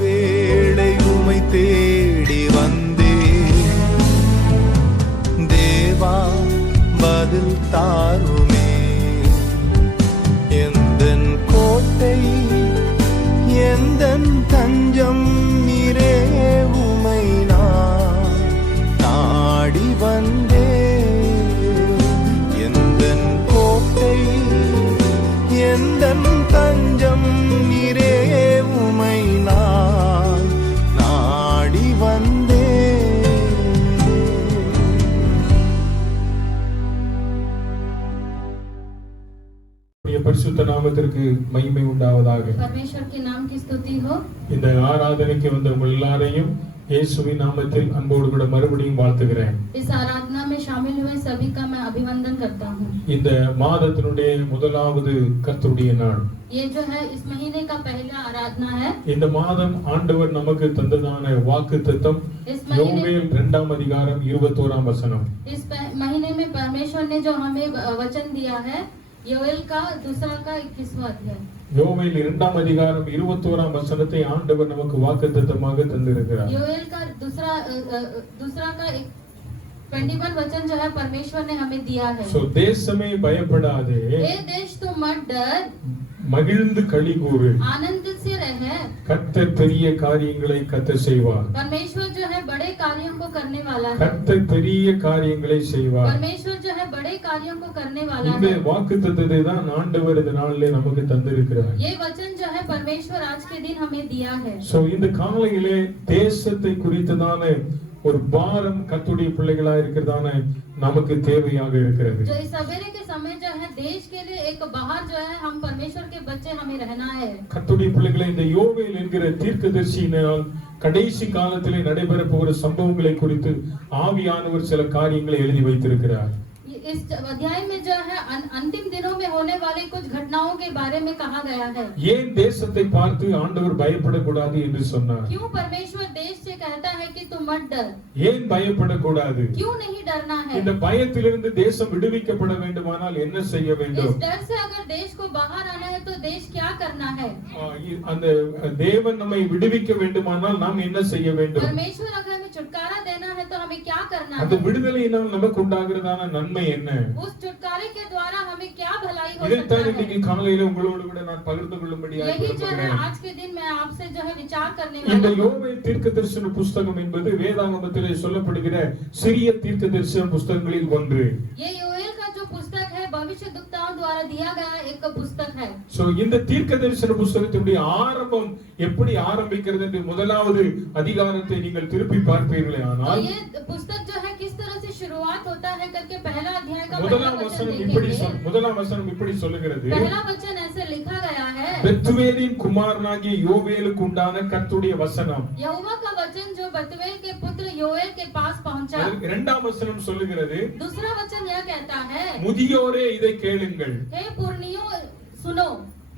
வேளை உமை தேடி வந்தே தேவா பதில் தாருமே. எந்தன் கோட்டை எந்தன் தஞ்சம் நீரே, உமை நான் நாடி வந்தே. எந்தன் கோட்டை எந்தன் தஞ்சம் நீரே, உமை நான் நாடி வந்தே. பரிசுத்த நாமத்திற்கு மகிமை உண்டாவதாக. परमेश्वर के नाम की स्तुति हो. இந்த ஆராதனைக்கு வந்த உங்கள் எல்லாரையும் இயேசுவின் நாமத்தில் அன்போடு கூட மறுபடியும் வாழ்த்துகிறேன். इस आराधना में शामिल हुए सभी का मैं अभिवंदन करता हूँ. இந்த மாதத்தினுடைய முதலாவது கர்த்தருடைய நாள். ये जो है इस महीने का पहला आराधना है. இந்த மாதம் ஆண்டவர் நமக்கு தந்ததான வாக்குத்தத்தம் யோவேல் 2ஆம் அதிகாரம் 21ஆம் வசனம். इस महीने में परमेश्वर ने जो हमें वचन दिया है, योएल का दूसरा का 21वां अध्याय. யோவேல் 2ஆம் அதிகாரம் 21ஆம் வசனத்தை ஆண்டவர் நமக்கு வாக்குத்தத்தமாக தந்திருக்கிறார். योएल का दूसरा का 21 वचन जो है परमेश्वर ने हमें दिया है. सो தேசமே பயப்படாதே, हे देश तुम मत डर, மகிழ்ந்து களிகூரு, आनंद से रह. கர்த்தர் பெரிய காரியங்களை கர்த்தர் செய்வார். परमेश्वर जो है बड़े कार्यों को करने वाला है. கர்த்தர் பெரிய காரியங்களை செய்வார். परमेश्वर जो है बड़े कार्यों को करने वाला இந்த है. வாக்குத்தத்தத்தை தான் ஆண்டவர் இந்த நாளிலே நமக்கு தந்திருக்கிறார். ये वचन जो है परमेश्वर आज के दिन हमें दिया है. சோ இந்த காலையிலே தேசத்தை குறித்ததான ஒரு பாரம் கர்த்தருடைய பிள்ளைகளா இருக்கிறதான நமக்கு தேவையாக இருக்கிறது. जो इस सवेरे के समय जो है देश के लिए एक बाहर जो है हम परमेश्वर के बच्चे हमें रहना है. கர்த்தருடைய பிள்ளைகளை இந்த யோவேல் என்கிற தீர்க்கதரிசியினால் கடைசி காலத்திலே நடைபெற போகிற சம்பவங்களை குறித்து ஆவியானவர் சில காரியங்களை எழுதி வைத்திருக்கிறார். इस अध्याय में जो है अंतिम दिनों में होने वाले कुछ घटनाओं के बारे में कहा गया है. ஏன் தேசத்தை பார்த்து ஆண்டவர் பயப்படக்கூடாது என்று சொன்னார்? क्यों परमेश्वर देश से कहता है कि तुम मत डर? ஏன் பயப்படக்கூடாது? क्यों नहीं डरना है? இந்த பயத்திலிருந்து தேசம் விடுவிக்கப்பட வேண்டுமானால் என்ன செய்ய வேண்டும்? इस डर से अगर देश को बाहर आना है तो देश क्या करना है? அந்த தேவன் நம்மை விடுவிக்க வேண்டுமானால் நாம் என்ன செய்ய வேண்டும்? परमेश्वर अगर हमें छुटकारा देना है तो हमें क्या करना है? அந்த விடுதலையினால் நமக்கு உண்டாகிறதான நன்மை என்ன? उस छुटकारे के द्वारा हमें क्या भलाई हो सकता இதைத்தான் है? இன்னைக்கு காலையில உங்களோடு கூட நான் பகிர்ந்து கொள்ளும்படியாக यही जो है விரும்புகிறேன். आज के दिन मैं आपसे जो है विचार करने இந்த वाला हूं. யோவேல் தீர்க்கதரிசன புத்தகம் என்பது வேதாகமத்திலே சொல்லப்படுகிற சிறிய தீர்க்கதரிசன புத்தகங்களில் ஒன்று. ये योएल का जो पुस्तक है भविष्यद्वक्ताओं द्वारा दिया गया एक पुस्तक है. சோ இந்த தீர்க்கதரிசன புத்தகத்தினுடைய ஆரம்பம் எப்படி ஆரம்பிக்கிறது என்று முதலாவது அதிகாரத்தை நீங்கள் திருப்பி பார்ப்பீர்களே ஆனால் ये पुस्तक जो है किस तरह से शुरुआत होता है करके पहला अध्याय का முதலாம் வசனம் இப்படி சொல்லுகிறது. पहला वचन ऐसे लिखा गया है. பெத்துவேலின் குமாரனாகிய யோவேலுக்கு உண்டான கர்த்தருடைய வசனம். यहोवा का वचन जो बतूएल के पुत्र योएल के पास पहुंचा. இரண்டாம் வசனம் சொல்லுகிறது. दूसरा वचन यह कहता है, முதியோரே இதை கேளுங்கள், हे पुरनियों सुनो,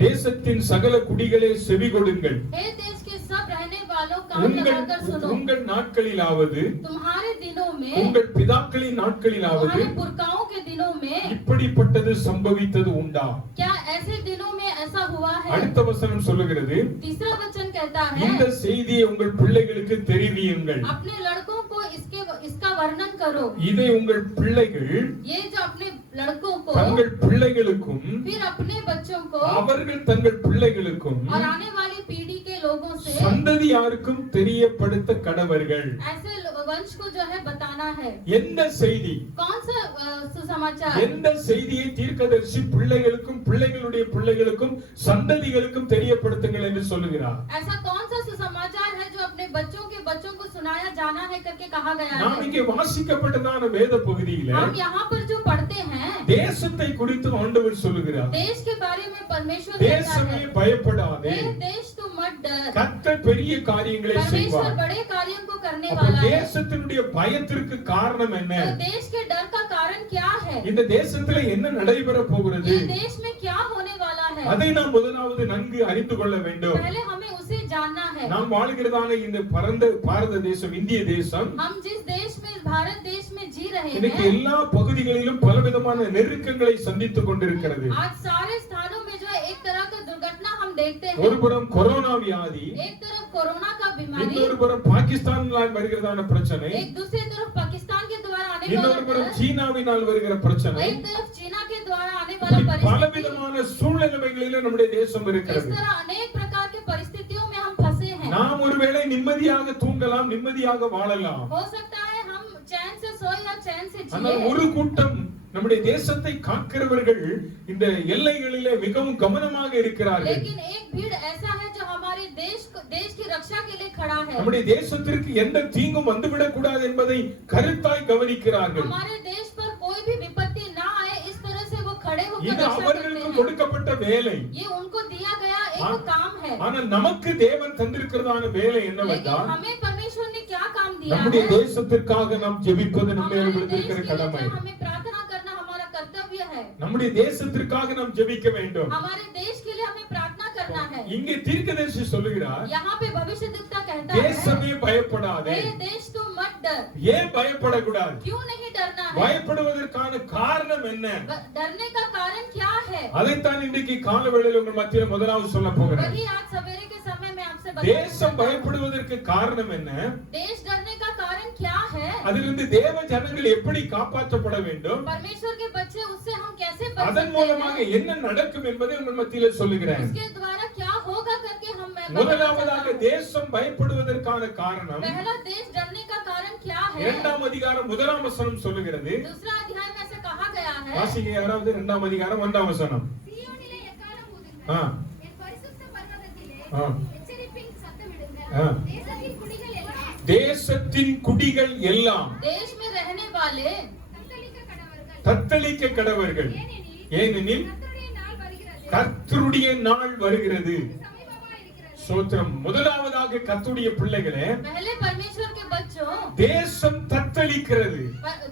தேசத்தின் சகல குடிகளே செவி கொடுங்கள், हे देश के सब रहने वालों कान लगाकर सुनो. உங்கள் நாட்களிலாவது, तुम्हारे दिनों में, உங்கள் பிதாக்களின் நாட்களிலாவது तुम्हारे पुरखाओं के दिनों में இப்படிப்பட்டது சம்பவித்தது உண்டா? क्या ऐसे दिनों में ऐसा हुआ है? அடுத்த வசனம் சொல்லுகிறது. तीसरा वचन कहता है, இந்த செய்தியை உங்கள் பிள்ளைகளுக்கு தெரிவியுங்கள், अपने लड़कों को इसका वर्णन करो. இதை உங்கள் பிள்ளைகள் ये जो अपने लड़कों को, தங்கள் பிள்ளைகளுக்கும் फिर अपने बच्चों को அவர்கள் தங்கள் பிள்ளைகளுக்கும் और आने वाली पीढ़ी के लोगों से சந்ததியாருக்கும் தெரியப்படுத்த கடவர்கள். ऐसे वंश को जो है बताना है. என்ன செய்தி? कौन सा सुसमाचार? எந்த செய்தியை தீர்க்கதரிசி பிள்ளைகளுக்கும் பிள்ளைகளுடைய பிள்ளைகளுக்கும் சந்ததிகளுக்கும் தெரியப்படுத்துங்கள் என்று சொல்லுகிறார்? ऐसा कौन सा सुसमाचार है जो अपने बच्चों के बच्चों को सुनाया जाना है करके कहा गया நாம் है? இங்கே வாசிக்கப்பட்டதான வேத பகுதியில हम यहाँ पर जो पढ़ते हैं தேசத்தை குறித்து ஆண்டவர் சொல்லுகிறார். देश के बारे में परमेश्वर कहता தேசமே है, பயப்படாதே, हे देश तुम मत डर, கர்த்தர் பெரிய காரியங்களை परमेश्वर செய்வார். बड़े कार्यों को करने அப்ப वाला है. தேசத்தினுடைய பயத்திற்கு காரணம் என்ன? तो देश के डर का कारण क्या है? இந்த தேசத்துல என்ன நடைபெற போகிறது? ये देश में क्या होने वाला है? அதை நாம் முதலாவது நன்கு அறிந்து கொள்ள வேண்டும். पहले हमें उसे जानना है. நாம் வாழ்கிறதான இந்த பரந்த பாரத தேசம், இந்திய தேசம், हम जिस देश में भारत देश में जी रहे இன்னைக்கு हैं, எல்லா பகுதிகளிலும் பலவிதமான நெருக்கங்களை சந்தித்துக் கொண்டிருக்கிறது. आज सारे स्थानों में जो है एक तरह का दुर्घटना हम देखते हैं ஒரு புறம் கொரோனா வியாதி, एक तरफ कोरोना का बीमारी, இன்னொரு புறம் பாகிஸ்தானால் வருகிறதான பிரச்சனை, एक दूसरी तरफ पाकिस्तान के द्वारा आने இன்னொரு वाला புறம் डर, சீனாவினால் வருகிற பிரச்சனை. एक तरफ चीना के द्वारा आने वाला இப்படி परिस्थिति। பலவிதமான சூழ்நிலைகளிலே நம்முடைய தேசம் इस இருக்கிறது. तरह अनेक प्रकार के परिस्थितियों में हम फंसे हैं। நாம் ஒருவேளை நிம்மதியாக தூங்கலாம், நிம்மதியாக வாழலாம். हो सकता है हम चैन से सोए या चैन से ஆனால் जिए, ஒரு கூட்டம் நம்முடைய தேசத்தை காக்கிறவர்கள் இந்த எல்லைகளிலே மிகவும் கவனமாக இருக்கிறார்கள். लेकिन एक भीड़ ऐसा है जो हमारे देश की रक्षा के लिए खड़ा है। நம்முடைய தேசத்திற்கு எந்த தீங்கும் வந்துவிடக் கூடாது என்பதை கருத்தாய் கவனிக்கிறார்கள். हमारे देश पर कोई भी विपत्ति ना आए इस तरह से वो खड़े होकर இது रक्षा करते அவர்களுக்கு हैं। கொடுக்கப்பட்ட வேலை. ये उनको दिया गया एक काम है। ஆனால் நமக்கு தேவன் தந்திருக்கிறதான வேலை लेकिन என்னவென்றால் हमें परमेश्वर ने क्या काम दिया நம்முடைய है? தேசத்திற்காக நாம் ஜெபிப்பது நம்முடைய हमारे देश விடுதலை के கடமை. लिए हमें प्रार्थना करना हमारा कर्तव्य है। நம்முடைய தேசத்திற்காக நாம் ஜெபிக்க வேண்டும். हमारे देश के लिए हमें प्रार्थना करना है। இங்கே தீர்க்கதரிசி சொல்லுகிறார், यहाँ पे भविष्यद्वक्ता कहता தேசமே है, பயப்படாதே. हे देश तुम मत डर। ஏன் பயப்படக்கூடாது? क्यों नहीं डरना है? பயப்படுவதற்கான காரணம் என்ன? डरने का कारण क्या है? அதைத்தான் இன்றைக்கு காலவேளையில் உங்கள் மத்தியில் முதலாவது சொல்ல போகிறேன். वही आज सवेरे के समय में आपसे தேசம் பயப்படுவதற்கு காரணம் என்ன? देश डरने का कारण क्या है? அதிலிருந்து தேவ ஜனங்கள் எப்படி காப்பாற்றப்பட வேண்டும்? परमेश्वर के बच्चे उससे हम कैसे बच அதன் सकते மூலமாக हैं? என்ன நடக்கும் என்பதை உங்கள் மத்தியில் சொல்லுகிறேன். उसके द्वारा क्या होगा करके हम முதலாவதாக தேசம் பயப்படுவதற்கான காரணம் पहला देश डरने का कारण क्या है? இரண்டாம் அதிகாரம் முதலாம் வசனம் சொல்லுகிறது. दूसरा अध्याय में ऐसे कहा गया है, வாசிங்க யாராவது இரண்டாம் அதிகாரம் ஒன்றாம் வசனம். சீயோனிலே எக்காளம் ஊதுங்கள். ஆ. என் பரிசுத்த பர்வதத்திலே ஆ. எச்சரிப்பின் சத்தமிடுங்கள். ஆ. தேசத்தின் குடிகள் எல்லாம் தேசத்தின் குடிகள் எல்லாம் देश में रहने वाले தத்தளிக்க கடவர்கள். தத்தளிக்க கடவர்கள். ஏனெனில் கர்த்தருடைய நாள் வருகிறது. கர்த்தருடைய நாள் வருகிறது. சமீபமாயிருக்கிறது. சோத்திரம். முதலாவதாக கர்த்தருடைய பிள்ளைகளே, पहले परमेश्वर के बच्चों, தேசம் தத்தளிக்கிறது.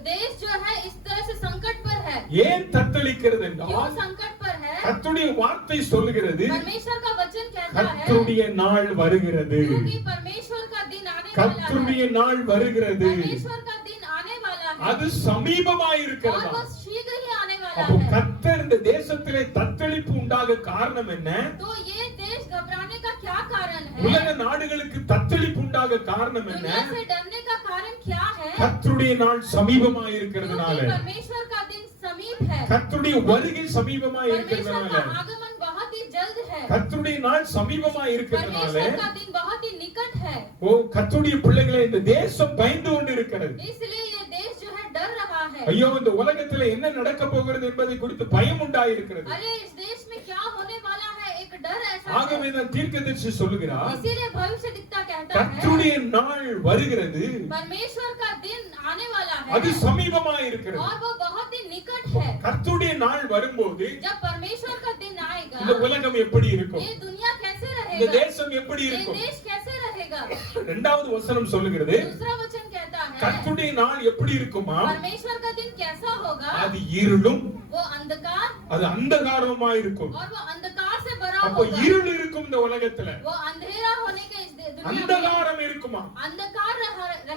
देश जो है इस तरह से संकट पर है। ஏன் தத்தளிக்கிறது क्यों என்றால் संकट पर है? கர்த்தருடைய வார்த்தை சொல்லுகிறது, परमेश्वर का वचन कहता है கர்த்தருடைய நாள் வருகிறது. क्योंकि परमेश्वर का दिन आने वाला கர்த்தருடைய है। நாள் வருகிறது. परमेश्वर का दिन आने वाला है அது சமீபமாய் और இருக்கிறதா? वो शीघ्र ही आने वाला அப்போ है। கர்த்தர் இந்த தேசத்திலே தத்தளிப்பு உண்டாக காரணம் என்ன? तो ये देश घबराने का क्या कारण है? உலக நாடுகளுக்கு தத்தளிப்பு உண்டாக காரணம் என்ன? दुनिया से डरने का कारण क्या है? கர்த்தருடைய நாள் சமீபமாய் இருக்கிறதுனால, क्योंकि परमेश्वर का दिन समीप है। கர்த்தருடைய வருகை சமீபமாய் परमेश्वर இருக்கிறதுனால, का आगमन बहुत ही जल्द है। கர்த்தருடைய நாள் சமீபமாய் இருக்கிறதுனால, परमेश्वर का दिन बहुत ही निकट है। ஓ கர்த்தருடைய பிள்ளைகளே, இந்த தேசம் பயந்து கொண்டு இருக்கிறது. इसलिए ये देश जो है डर रहा है। ஐயோ, இந்த உலகத்திலே என்ன நடக்க போகிறது என்பதை குறித்து பயம் உண்டாயிருக்கிறது. अरे इस देश में क्या होने वाला है, एक डर ऐसा ஆகவே है। தான் தீர்க்கதரிசி சொல்லுகிறார், इसीलिए भविष्य दिखता कहता है கர்த்தருடைய நாள் வருகிறது, परमेश्वर का दिन आने वाला அது है சமீபமாய் இருக்கிறது. और वो बहुत ही निकट है। கர்த்தருடைய நாள் வரும்போது जब परमेश्वर का दिन आएगा, இந்த உலகம் எப்படி இருக்கும்? ये दुनिया कैसे இந்த रहेगा, தேசம் எப்படி ये இருக்கும்? देश कैसे रहेगा? இரண்டாவது வசனம் சொல்லுகிறது, दूसरा वचन कहता है கர்த்தருடைய நாள் எப்படி இருக்குமா? परमेश्वर का दिन कैसा होगा? அது இருளும் वो अंधकार அது அந்தகாரமாய் இருக்கும். और वो अंधकार से भरा அப்போ होगा। இருள் இருக்கும் இந்த உலகத்துல, वो अंधेरा होने के इस दुनिया में அந்தகாரம் இருக்குமா? अंधकार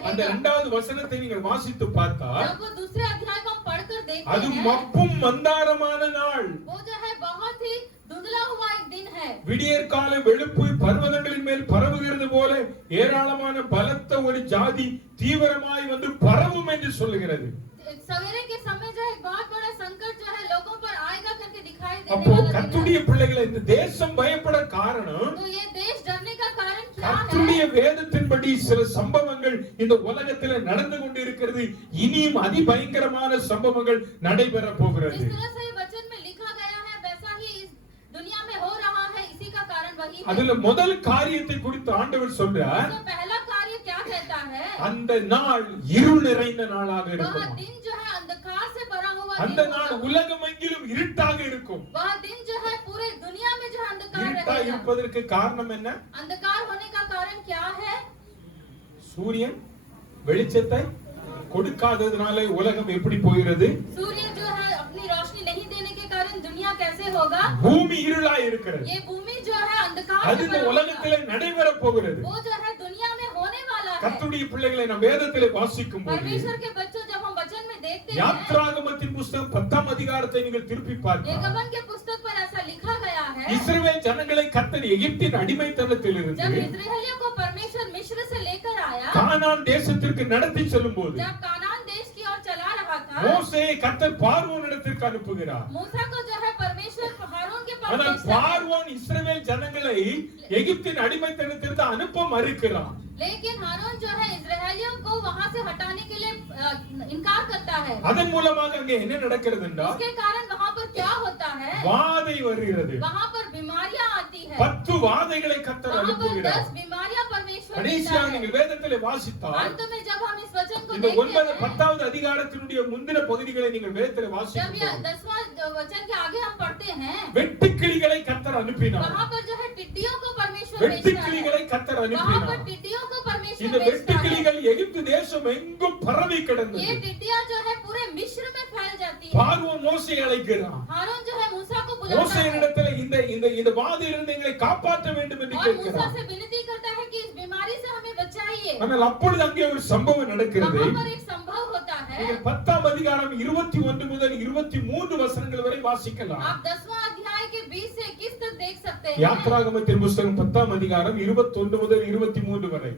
அந்த रहेगा। இரண்டாவது வசனத்தை நீங்கள் வாசித்து பார்த்தால் जब वो दूसरे अध्याय को हम पढ़कर देखते அது हैं, மப்பும் மந்தாரமான நாள். वो जो है बहुत ही धुंधला हुआ एक दिन है। விடியற்கால வெளுப்பு பர்வதங்களின் மேல் பரவுகிறது போல ஏராளமான பலத்த ஒரு ஜாதி தீவிரமாய் வந்து பரவும் என்று சொல்லுகிறது. सवेरे के समय जो है एक बहुत बड़ा संकट जो है लोगों पर आएगा करके दिखाई देने அப்போ वाला दिन கர்த்தருடைய है। பிள்ளைகளை இந்த தேசம் பயப்பட காரணம், तो ये देश डरने का कारण क्या கர்த்தருடைய है? வேதத்தின்படி சில சம்பவங்கள் இந்த உலகத்தில் நடந்து கொண்டிருக்கிறது. இனியும் அதிபயங்கரமான சம்பவங்கள் நடைபெற जिस போகிறது. तरह से वचन में लिखा गया है वैसा ही इस दुनिया में हो रहा है। इसी का कारण वही है। அதுல முதல் காரியத்தை குறித்து ஆண்டவர் சொல்றார், तो पहला कार्य क्या कहता है? அந்த நாள் இருள் நிறைந்த நாளாக वह இருக்கும். दिन जो है अंधकार से भरा हुआ அந்த दिन நாள் होगा। உலகமெங்கிலும் இருட்டாக இருக்கும். वह दिन जो है पूरे दुनिया में जो है अंधकार இருட்டா रहेगा। இருப்பதற்கு காரணம் என்ன? अंधकार होने का कारण क्या है? சூரியன் வெளிச்சத்தை கொடுக்காததுனால உலகம் எப்படி போகிறது? सूर्य जो है अपनी रोशनी नहीं देने के कारण दुनिया कैसे होगा? பூமி இருளா இருக்கிறது. ये भूमि जो है अंधकार அது से இந்த भरा உலகத்திலே होगा। நடைபெற போகிறது. वो जो है दुनिया में होने वाला है। கர்த்தருடைய பிள்ளைகளை நாம் வேதத்திலே வாசிக்கும் போது परमेश्वर के बच्चों जब हम वचन में देखते हैं, யாத்ராகமத்தின் புத்தகம் 10ஆம் அதிகாரத்தை நீங்கள் திருப்பி பார்த்தால் यहोवा के पुस्तक पर ऐसा लिखा गया है। இஸ்ரவேல் ஜனங்களை கர்த்தர் எகிப்தின் அடிமைத்தனத்தில் जब இருந்து इस्राएलियों को परमेश्वर मिस्र से लेकर आया, கானான் தேசத்திற்கு நடத்தி செல்லும்போது जब कानान देश की ओर चला रहा था, மோசேயை கர்த்தர் பார்வோனிடத்திற்கு அனுப்புகிறார். मूसा को जो है परमेश्वर हारून के पास ஆனால் भेजता है। பார்வோன் இஸ்ரவேல் ஜனங்களை எகிப்தின் அடிமைத்தனத்திலிருந்து அனுப்ப மறுக்கிறான். लेकिन हारून जो है इस्राएलियों को वहां से हटाने के लिए इनकार करता है। அதன் மூலமாக அங்கே என்ன நடக்கிறது என்றால் इसके कारण वहां पर क्या होता है, வாதை வருகிறது. वहां पर बीमारियां आती है, 10 வாதைகளை கர்த்தர் वहां पर அனுப்புகிறார். 10 बीमारियां परमेश्वर देता கடைசியாக है। நீங்கள் வேதத்திலே வாசித்தால் अंत में जब हम इस वचन को இந்த देखते 9 हैं, 10வது அதிகாரத்தினுடைய முந்தின பகுதிகளை நீங்கள் வேதத்திலே जब ये வாசிக்கும்போது 10वां वचन के आगे हम पढ़ते हैं, வெட்டுக்கிளிகளை கர்த்தர் அனுப்பினார். वहां पर जो है टिड्डियों को परमेश्वर भेजता है, வெட்டுக்கிளிகளை கர்த்தர் वहां पर அனுப்பினார். टिड्डियों को परमेश्वर இந்த भेजता है। வெட்டுக்கிளிகள் எகிப்து தேசம் எங்கும் பரவி ये கிடந்தது. टिड्डियां जो है पूरे मिस्र में फैल जाती है। பார்வோன் மோசேயை அழைக்கிறான். हारून जो है मूसा को बुलाता है மோசேயினிடத்தில் இந்த வாதையிலிருந்து எங்களை காப்பாற்ற வேண்டும் என்று और मूसा கேட்கிறான். से विनती करता है कि इस बीमारी से हमें बचाइए। ஆனால் அப்பொழுது அங்கே ஒரு சம்பவம் நடக்கிறது. वहां पर एक संभव होता है। நீங்கள் 10ஆம் அதிகாரம் 21 முதல் 23 வசனங்கள் வரை வாசிக்கலாம். आप 10वां अध्याय के 20 से 21 तक देख सकते हैं। யாத்ராகமத்தின் புத்தகம் 10ஆம் அதிகாரம் 21 முதல் 23 வரை.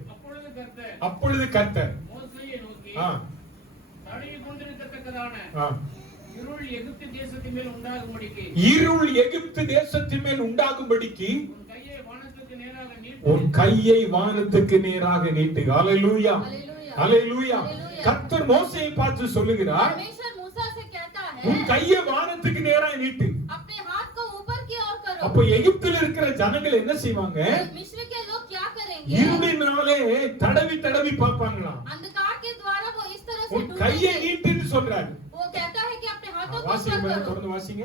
அப்பொழுது கர்த்தர் மோசேயை நோக்கி, ஆ, தடையை கொண்டிருக்கத்தக்கதான ஆ. இருள் எகிப்து தேசத்தின் மேல் உண்டாகும்படிக்கு இருள் எகிப்து தேசத்தின் மேல் உண்டாகும்படிக்கு உன் கையை வானத்துக்கு நேராக நீட்டு. உன் கையை வானத்துக்கு நேராக நீட்டு. ஹalleluya, हालेलुया। ஹalleluya. हालेलुया। கர்த்தர் மோசேயை பார்த்து சொல்லுகிறார், परमेश्वर मूसा से कहता உன் है கையை வானத்துக்கு நேராக நீட்டு. अपने हाथ को ऊपर की ओर करो। அப்ப எகிப்தில் இருக்கிற ஜனங்கள் என்ன செய்வாங்க? मिस्र के लोग क्या करेंगे? இருளினாலே தடவி தடவி பார்ப்பாங்களாம். अंधकार के द्वारा वो इस तरह से உன் கையை ढूंढेंगे। நீட்டுன்னு சொல்றாரு. वो कहता है कि अपने हाथों को வாசிங்க ऊपर மேல करो। தொடர்ந்து வாசிங்க.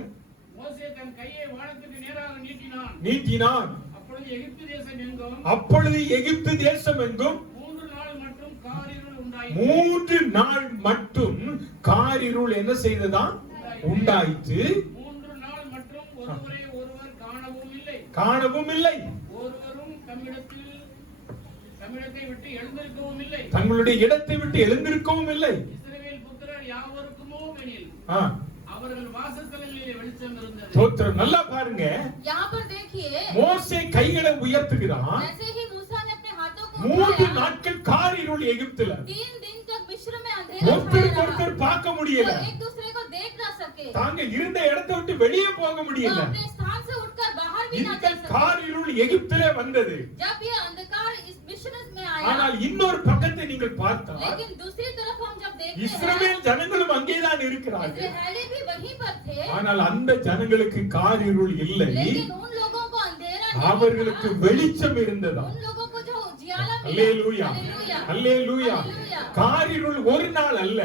மோசே தன் கையை வானத்துக்கு நேராக நீட்டினான். நீட்டினான். அப்பொழுது எகிப்து தேசம் எங்கும் அப்பொழுது எகிப்து தேசம் எங்கும் 3 நாள் மட்டும் காரிருள் உண்டாயிற்று. 3 நாள் மட்டும் காரிருள் என்ன செய்ததா? உண்டாயிற்று. 3 நாள் மட்டும் ஒருவரை ஒருவர் காணவும் இல்லை. காணவும் இல்லை. ஒருவரும் தம்மிடத்தை விட்டு எழுந்திருக்கவும் இல்லை. தங்களுடைய இடத்தை விட்டு எழுந்திருக்கவும் இல்லை. இஸ்ரவேல் புத்திரர் யாவருக்குமோ எனில் ஆ, அவர்கள் வாசஸ்தலங்களிலே வெளிச்சம் இருந்தது. ஸ்தோத்திரம். நல்லா பாருங்க. यहाँ पर देखिए, மோசே கைகளை உயர்த்துகிறான். जैसे ही मूसा ने अपने हाथों को 3 उठाया, நாட்கள் காரிருள் எகிப்துல. 3 दिन तक मिस्र में अंधेरा छाया ஒருத்தருக்கு रहा। ஒருத்தர் பார்க்க वो முடியல. एक दूसरे को देख ना सके। தாங்க இருந்த இடத்தை விட்டு வெளியே போக वो முடியல. अपने स्थान से उठकर बाहर भी ना இந்த चल सके। காரிருள் எகிப்திலே வந்தது. जब ये अंधकार इस मिस्र में आया, ஆனால் இன்னொரு பக்கத்தை நீங்கள் பார்த்தால் लेकिन दूसरी तरफ हम जब देखते हैं, இஸ்ரவேல் ஜனங்களும் அங்கேதான் இருக்கிறார்கள். इस्राएली भी वहीं पर थे, ஆனால் அந்த ஜனங்களுக்கு காரிருள் இல்லை. लेकिन उन लोगों को अंधेरा नहीं அவர்களுக்கு था। வெளிச்சம் இருந்ததா? उन लोगों को जो उजियाला मिला। அல்லேலூயா, हालेलुया। அல்லேலூயா. हालेलुया। காரிருள் ஒரு நாள் அல்ல,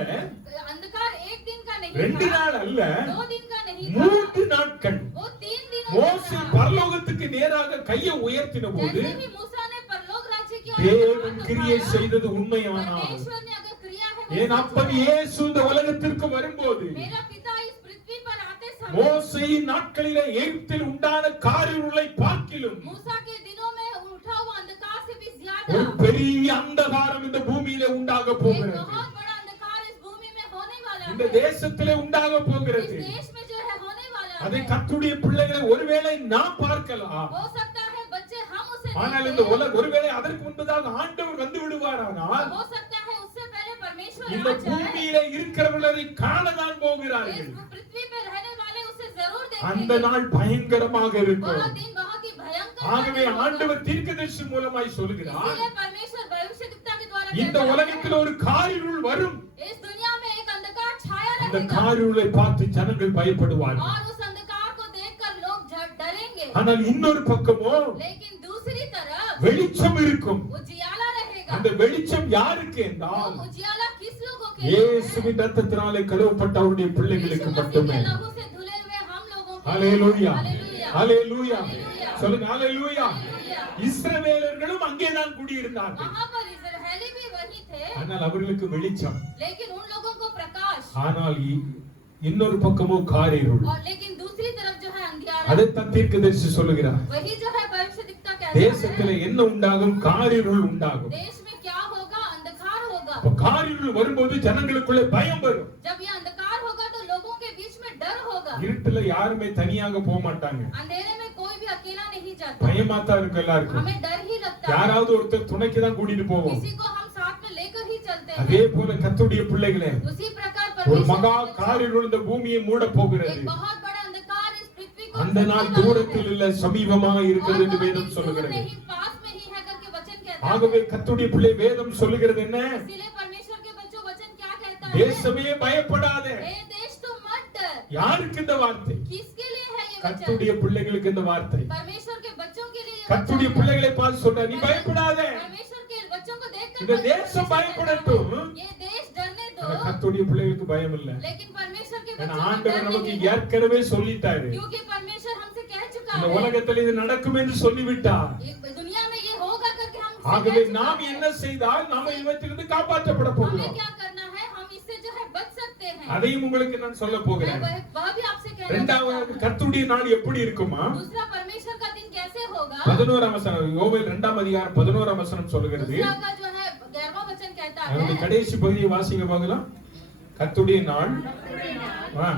अंधकार एक दिन का नहीं 2 था, நாள் அல்ல, 2 दिन का नहीं था, 3 நாட்கள். वो 3 दिनों மோசே का था। பரலோகத்துக்கு நேராக கையை உயர்த்தின போது जैसे ही मूसा ने परलोक राज्य की ओर தேவன் हाथ கிரியை उठाया, செய்தது உண்மையானால் परमेश्वर ने अगर क्रिया है, என் वो அப்பன் सच है। இயேசு இந்த உலகத்திற்கு வரும்போது मेरा पिता इस पृथ्वी पर आते समय மோசேயின் நாட்களிலே எகிப்தில் உண்டான காரிருளை பார்க்கிலும் मूसा के दिनों में उठा हुआ अंधकार से भी ஒரு ज्यादा பெரிய அந்தகாரம் இந்த பூமியிலே உண்டாக एक போகிறது. बहुत बड़ा अंधकार इस भूमि में होने वाला இந்த है। தேசத்திலே உண்டாக इस போகிறது. देश में जो है होने वाला அதை है। கர்த்தருடைய பிள்ளைகளை ஒருவேளை நாம் பார்க்கலாம். हो सकता है बच्चे हम उसे ஆனால் देखें। இந்த ஒருவேளை அதற்கு முன்பதாக ஆண்டவர் வந்து விடுவாரானால் हो सकता है उससे पहले परमेश्वर இந்த आ जाए। பூமியிலே இருக்கிறவர்களை காணதான் इस போகிறார்கள். पृथ्वी पे रहने वाले उसे जरूर அந்த देखेंगे। நாள் பயங்கரமாக இருக்கும். वह दिन बहुत ही भयंकर ஆகவே होगा। ஆண்டவர் தீர்க்கதரிசி மூலமாய் சொல்கிறார், इसीलिए परमेश्वर भविष्यद्वक्ता के द्वारा இந்த कहता है, உலகத்தில் ஒரு காரிருள் வரும். इस दुनिया में एक अंधकार छाया அந்த रहेगा காரிருளை பார்த்து ஜனங்கள் பயப்படுவார்கள். और उस अंधकार को देखकर लोग डरेंगे। ஆனால் இன்னொரு பக்கமோ लेकिन दूसरी तरफ வெளிச்சம் இருக்கும். उजियाला रहेगा। அந்த வெளிச்சம் யாருக்கு என்றால் वो उजियाला किस लोगों के लिए है? இயேசுவின் ரத்தத்தினாலே கழுவப்பட்ட அவருடைய यीशु பிள்ளைகளுக்கு मसीह மட்டுமே. के लहू से धुले हुए हम लोगों के लिए। ஹalleluya, हालेलुया। ஹalleluya. हालेलुया। சொல்லுங்க ஹalleluya. हालेलुया। இஸ்ரவேலர்களும் அங்கேதான் குடியிருந்தார்கள். वहां पर इस्राएली भी वही थे, ஆனால் அவர்களுக்கு வெளிச்சம். लेकिन उन लोगों को प्रकाश ஆனால் இன்னொரு பக்கமோ காரிருள். और लेकिन दूसरी तरफ जो है अंधियारा। அதைத்தான் தீர்க்கதரிசி சொல்லுகிறார். वही जो है भविष्यद्वक्ता कहता தேசத்திலே है, என்ன உண்டாகும்? காரிருள் உண்டாகும். देश में क्या होगा? अंधकार होगा। அப்ப காரிருள் வரும்போது ஜனங்களுக்குள்ளே பயம் வரும். जब ये अंधकार होगा तो लोगों के बीच में डर होगा। இருட்டுல யாருமே தனியாக போக மாட்டாங்க. अंधेरे में कोई भी अकेला नहीं जाता, பயமா தான் இருக்கு எல்லாருக்கும். हमें डर ही लगता है, யாராவது ஒருத்தர் துணைக்கு தான் கூட்டிட்டு போவோம். किसी को हम साथ में लेकर ही चलते அதே हैं। போல கர்த்தருடைய பிள்ளைகளே, उसी प्रकार ஒரு மகா परमेश्वर காரில் விழுந்த பூமியை மூட போகிறது. एक बहुत बड़ा अंधकार इस पृथ्वी को அந்த நாள் ढकने वाला தூரத்தில் है। இல்ல, சமீபமாக और இருக்கிறது என்று वो வேதம் दिन दूर சொல்லுகிறது. नहीं, पास में ही है करके वचन कहता है। ஆகவே கர்த்தருடைய பிள்ளை வேதம் சொல்லுகிறது என்ன? इसीलिए परमेश्वर के बच्चों वचन क्या कहता है? தேசமே பயப்படாதே. हे देश तुम मत डर। யாருக்கு இந்த வார்த்தை? किसके लिए है ये वचन? கர்த்தருடைய பிள்ளைகளுக்கு இந்த வார்த்தை. परमेश्वर के बच्चों के लिए ये கர்த்தருடைய वचन है। பிள்ளைகளை பார்த்து சொல்ற, நீ பயப்படாதே. परमेश्वर के बच्चों को देखकर இந்த परमेश्वर தேசம் कहता है, பயப்படட்டும். ये देश डरने दो, ஆனா கர்த்தருடைய பிள்ளைகளுக்கு பயம் இல்ல. लेकिन परमेश्वर के ஏன்னா बच्चों को ஆண்டவர் डर நமக்கு नहीं है, ஏற்கனவே சொல்லிட்டாரு. क्योंकि परमेश्वर हमसे कह चुका இந்த है உலகத்தில் இது நடக்கும் என்று சொல்லிவிட்டார். ये दुनिया में ये होगा करके हम ஆகவே நாம் என்ன செய்தால் நாம இவற்றிலிருந்து காப்பாற்றப்பட हमें போகிறோம். क्या करना है? हम इससे जो है बच सकते हैं। அதையும் உங்களுக்கு நான் சொல்ல मैं போகிறேன். वह भी आपसे कहना चाहता இரண்டாவது हूं। கர்த்தருடைய நாள் எப்படி இருக்குமா? दूसरा परमेश्वर का दिन कैसे होगा? 11ஆம் வசனம், யோவேல் 2ஆம் அதிகாரம் 11ஆம் வசனம் சொல்லுகிறது. दूसरा का जो है 11वां वचन कहता அதனுடைய है, கடைசி பகுதியை வாசிங்க பார்க்கலாம். கர்த்தருடைய நாள். ஆ.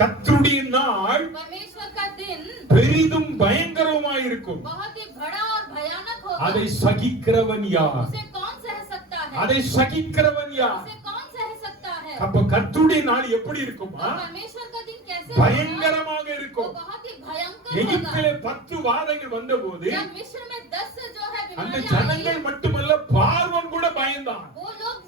கர்த்தருடைய நாள் परमेश्वर का दिन பெரிதும் பயங்கரமாய் இருக்கும். बहुत ही बड़ा और भयानक होगा। அதை சகிக்கிறவன் யார்? उसे कौन सह सकता है? அதை சகிக்கிறவன் யார்? उसे कौन सह सकता है? அப்ப கர்த்தருடைய நாள் எப்படி तो இருக்குமா? परमेश्वर का दिन कैसे होगा? பயங்கரமாக वो இருக்கும். बहुत ही भयंकर होगा। எகிப்திலே 10 வாதைகள் வந்தபோது जब मिस्र में 10 जो है அந்த बीमारियां ஜனங்கள் आई, மட்டுமல்ல, பார்வோன் கூட பயந்தான். वो लोग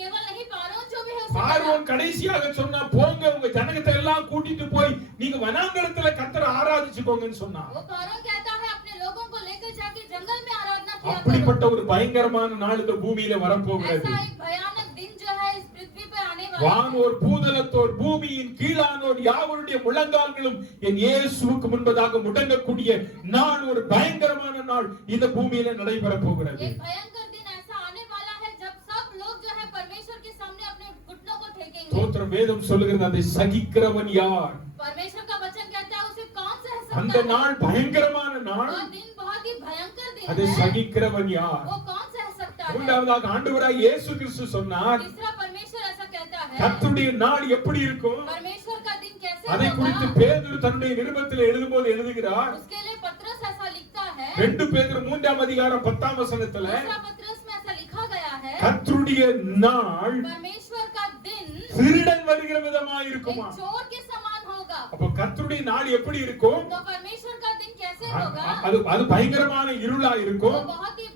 केवल नहीं पारों जो भी है उसे பார்வோன் கடைசியாக சொன்னா, போங்க உங்க ஜனத்தை எல்லாம் கூட்டிட்டு போய் நீங்க வனாந்தரத்துல கர்த்தரை ஆராதிச்சுக்கோங்கன்னு சொன்னான். वो पारों कहता है अपने लोगों को लेकर जाके जंगल में आराधना किया करो। அப்படிப்பட்ட ஒரு பயங்கரமான நாள் இந்த பூமியில வரப்போகிறது. ऐसा एक भयानक दिन जो है इस पृथ्वी पर आने वाला है। வானோர் பூதலத்தோர் பூமியின் கீழானோர் யாவருடைய முழங்கால்களும் என் இயேசுவுக்கு முன்பதாக முடங்கக்கூடிய நாள், ஒரு பயங்கரமான நாள் இந்த பூமியில நடைபெற போகிறது. एक भयंकर दिन ऐसा आने वाला है जब सब लोग जो है परमेश्वर के सामने अपने घुटनों को टेकेंगे। ஸ்தோத்திரம். வேதம் சொல்லுகிறது, அதை சகிக்கிறவன் யார்? परमेश्वर का वचन कहता है उसे कौन सह அந்த सकता है? நாள் பயங்கரமான நாள். वो दिन बहुत ही भयंकर दिन அதை है। சகிக்கிறவன் யார்? वो कौन सह सकता है? மூன்றாவதாக ஆண்டவராய் இயேசு கிறிஸ்து சொன்னார், तीसरा परमेश्वर ऐसा कहता है, கர்த்தருடைய நாள் எப்படி இருக்கும்? परमेश्वर का दिन कैसे அதை குறித்து होगा? பேதுரு தன்னுடைய நிருபத்தில் எழுதும்போது எழுதுகிறார். उसके लिए पत्रस ऐसा लिखता है, 2 பேதுரு 3ஆம் அதிகாரம் 10ஆம் வசனத்துல, दूसरा पत्रस में ऐसा लिखा गया है, கர்த்தருடைய நாள் परमेश्वर का दिन திருடன் வருகிற விதமாய் இருக்குமா? एक चोर के समान होगा। அப்ப கர்த்தருடைய நாள் எப்படி இருக்கும்? तो परमेश्वर का दिन कैसे அ- होगा? அது பயங்கரமான இருளா वो இருக்கும். बहुत ही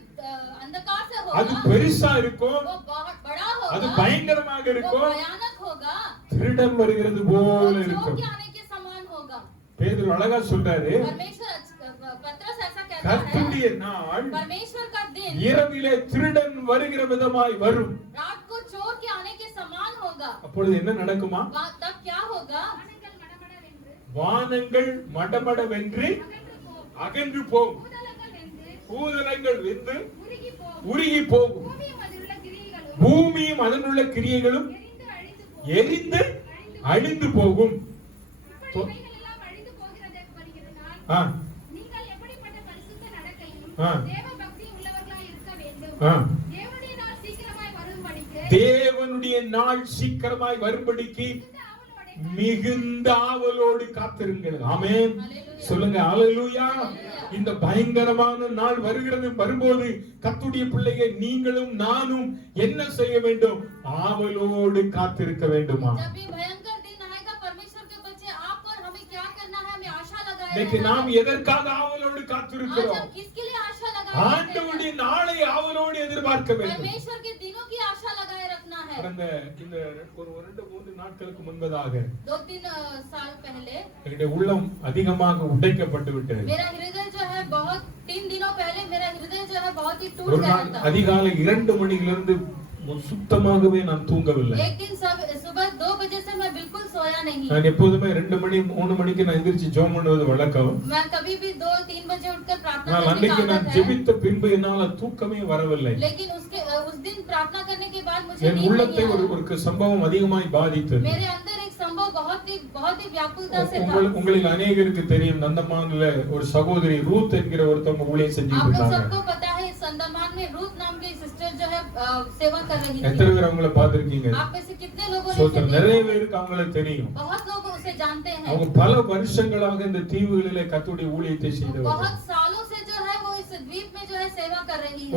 अंधकार से அது होगा, பெருசா இருக்கும். वो बहुत बड़ा அது होगा, பயங்கரமாக वो இருக்கும். भयानक होगा, திருடன் வருகிறது वो போல चोर இருக்கும். के आने के समान होगा। பேதுரு அழகா சொல்றாரு, परमेश्वर पत्रस ऐसा कहता है, கர்த்தருடைய நாள் परमेश्वर का दिन இரவிலே திருடன் வருகிற விதமாய் வரும். रात को चोर के आने के समान होगा। அப்பொழுது என்ன நடக்குமா? तब क्या होगा? வானங்கள் மடமடவென்று வானங்கள் மடமடவென்று அகன்று அகன்று போகும். போகும். பூதலங்கள் வென்று பூதலங்கள் வெந்து உருகி போகும். உருகி போகும். பூமியும் அதிலுள்ள கிரியைகளும் பூமியும் அதனுள்ள கிரியைகளும் எரிந்து அழிந்து போகும். எரிந்து அழிந்து போகும். இப்படி இவைகள் எல்லாம் அழிந்து போகிறது வருகிறதால் ஆ, நீங்கள் எப்படிப்பட்ட பரிசுத்த நடக்கையும் ஆ. தேவ பக்தியும் உள்ளவர்களாய் இருக்க வேண்டும். ஆ. தேவனுடைய நாள் சீக்கிரமாய் வரும்படிக்கு தேவனுடைய நாள் சீக்கிரமாய் வரும்படிக்கு மிகுந்த ஆவலோடு காத்திருங்கள். ஆமென். சொல்லுங்க ஹalleluya. இந்த பயங்கரமான நாள் வரும்போது கர்த்தருடைய பிள்ளையை நீங்களும் நானும் என்ன செய்ய வேண்டும்? ஆவலோடு காத்திருக்க வேண்டுமா? जब भी भयंकर दिन आएगा परमेश्वर के बच्चे आप और हमें क्या करना है? हमें आशा लगाए இன்னைக்கு रहना நாம் है। எதற்காக ஆவலோடு आज காத்திருக்கிறோம்? हम किसके लिए आशा लगाए रहते हैं? ஆண்டவருடைய நாளை ஆவலோடு எதிர்பார்க்க வேண்டும். परमेश्वर के दिनों की आशा लगाए रखना है। கடந்த இந்த ஒரு 2-3 நாட்களுக்கு முன்பதாக 2-3 साल पहले என்னுடைய உள்ளம் அதிகமாக உடைக்கப்பட்டு விட்டது. मेरा हृदय जो है बहुत 3 दिनों पहले मेरा हृदय जो है बहुत ही टूट ஒரு गया நாள் था। அதிகாலை 2 மணியிலிருந்து சுத்தமாகவே நான் தூங்கவில்லை. एक दिन सुबह 2 बजे से मैं बिल्कुल सोया नहीं। நான் எப்போதுமே 2 மணி 3 மணிக்கு நான் எந்திரிச்சு ஜெபம் பண்ணுவது வழக்கம். मैं कभी भी 2-3 बजे उठकर प्रार्थना நான் करने அன்னைக்கு का நான் आदत है। ஜெபித்த பின்பு என்னால தூக்கமே வரவில்லை. लेकिन उस दिन प्रार्थना करने के बाद मुझे என் नींद உள்ளத்தை नहीं आया। ஒரு சம்பவம் அதிகமாய் பாதித்தது. मेरे अंदर एक संभव बहुत ही व्याकुलता से था। உங்களில் அநேகருக்கு தெரியும், நந்தமான்ல ஒரு சகோதரி ரூத் என்கிற ஒருத்தவங்க ஊழியம் செஞ்சுட்டு आप लोग இருந்தாங்க. सबको पता है इस अंडमान में रूथ नाम की सिस्टर जो है सेवा कर रही எத்தனை थी। பேர் அவங்கள பார்த்திருக்கீங்க? आप में से कितने लोगों ने சோத்திரம். उसे நிறைய देखा? பேருக்கு அவங்கள தெரியும். बहुत लोग उसे जानते हैं। அவங்க பல வருஷங்களாக இந்த தீவுகளிலே கர்த்தருடைய ஊழியத்தை செய்தவர்கள். बहुत सालों से जो है वो इस द्वीप में जो है सेवा कर रही है।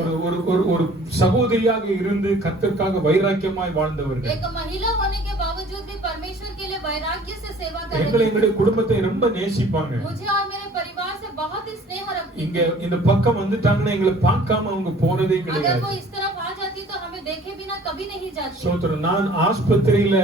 ஒரு சகோதரியாக இருந்து கர்த்தருக்காக வைராக்கியமாய் வாழ்ந்தவர்கள். एक महिला होने के बावजूद भी परमेश्वर के लिए वैराग्य से सेवा कर எங்களை रही எங்களுடைய है। குடும்பத்தை ரொம்ப நேசிப்பாங்க. मुझे और मेरे परिवार से बहुत ही स्नेह रखती இங்க थी। இந்த பக்கம் வந்துட்டாங்கன்னா எங்களை பார்க்காம அவங்க போனதே अगर கிடையாது. वो इस तरफ आ जाती तो हमें देखे बिना कभी नहीं जाती। சோத்திரம். நான் ஆஸ்பத்திரியில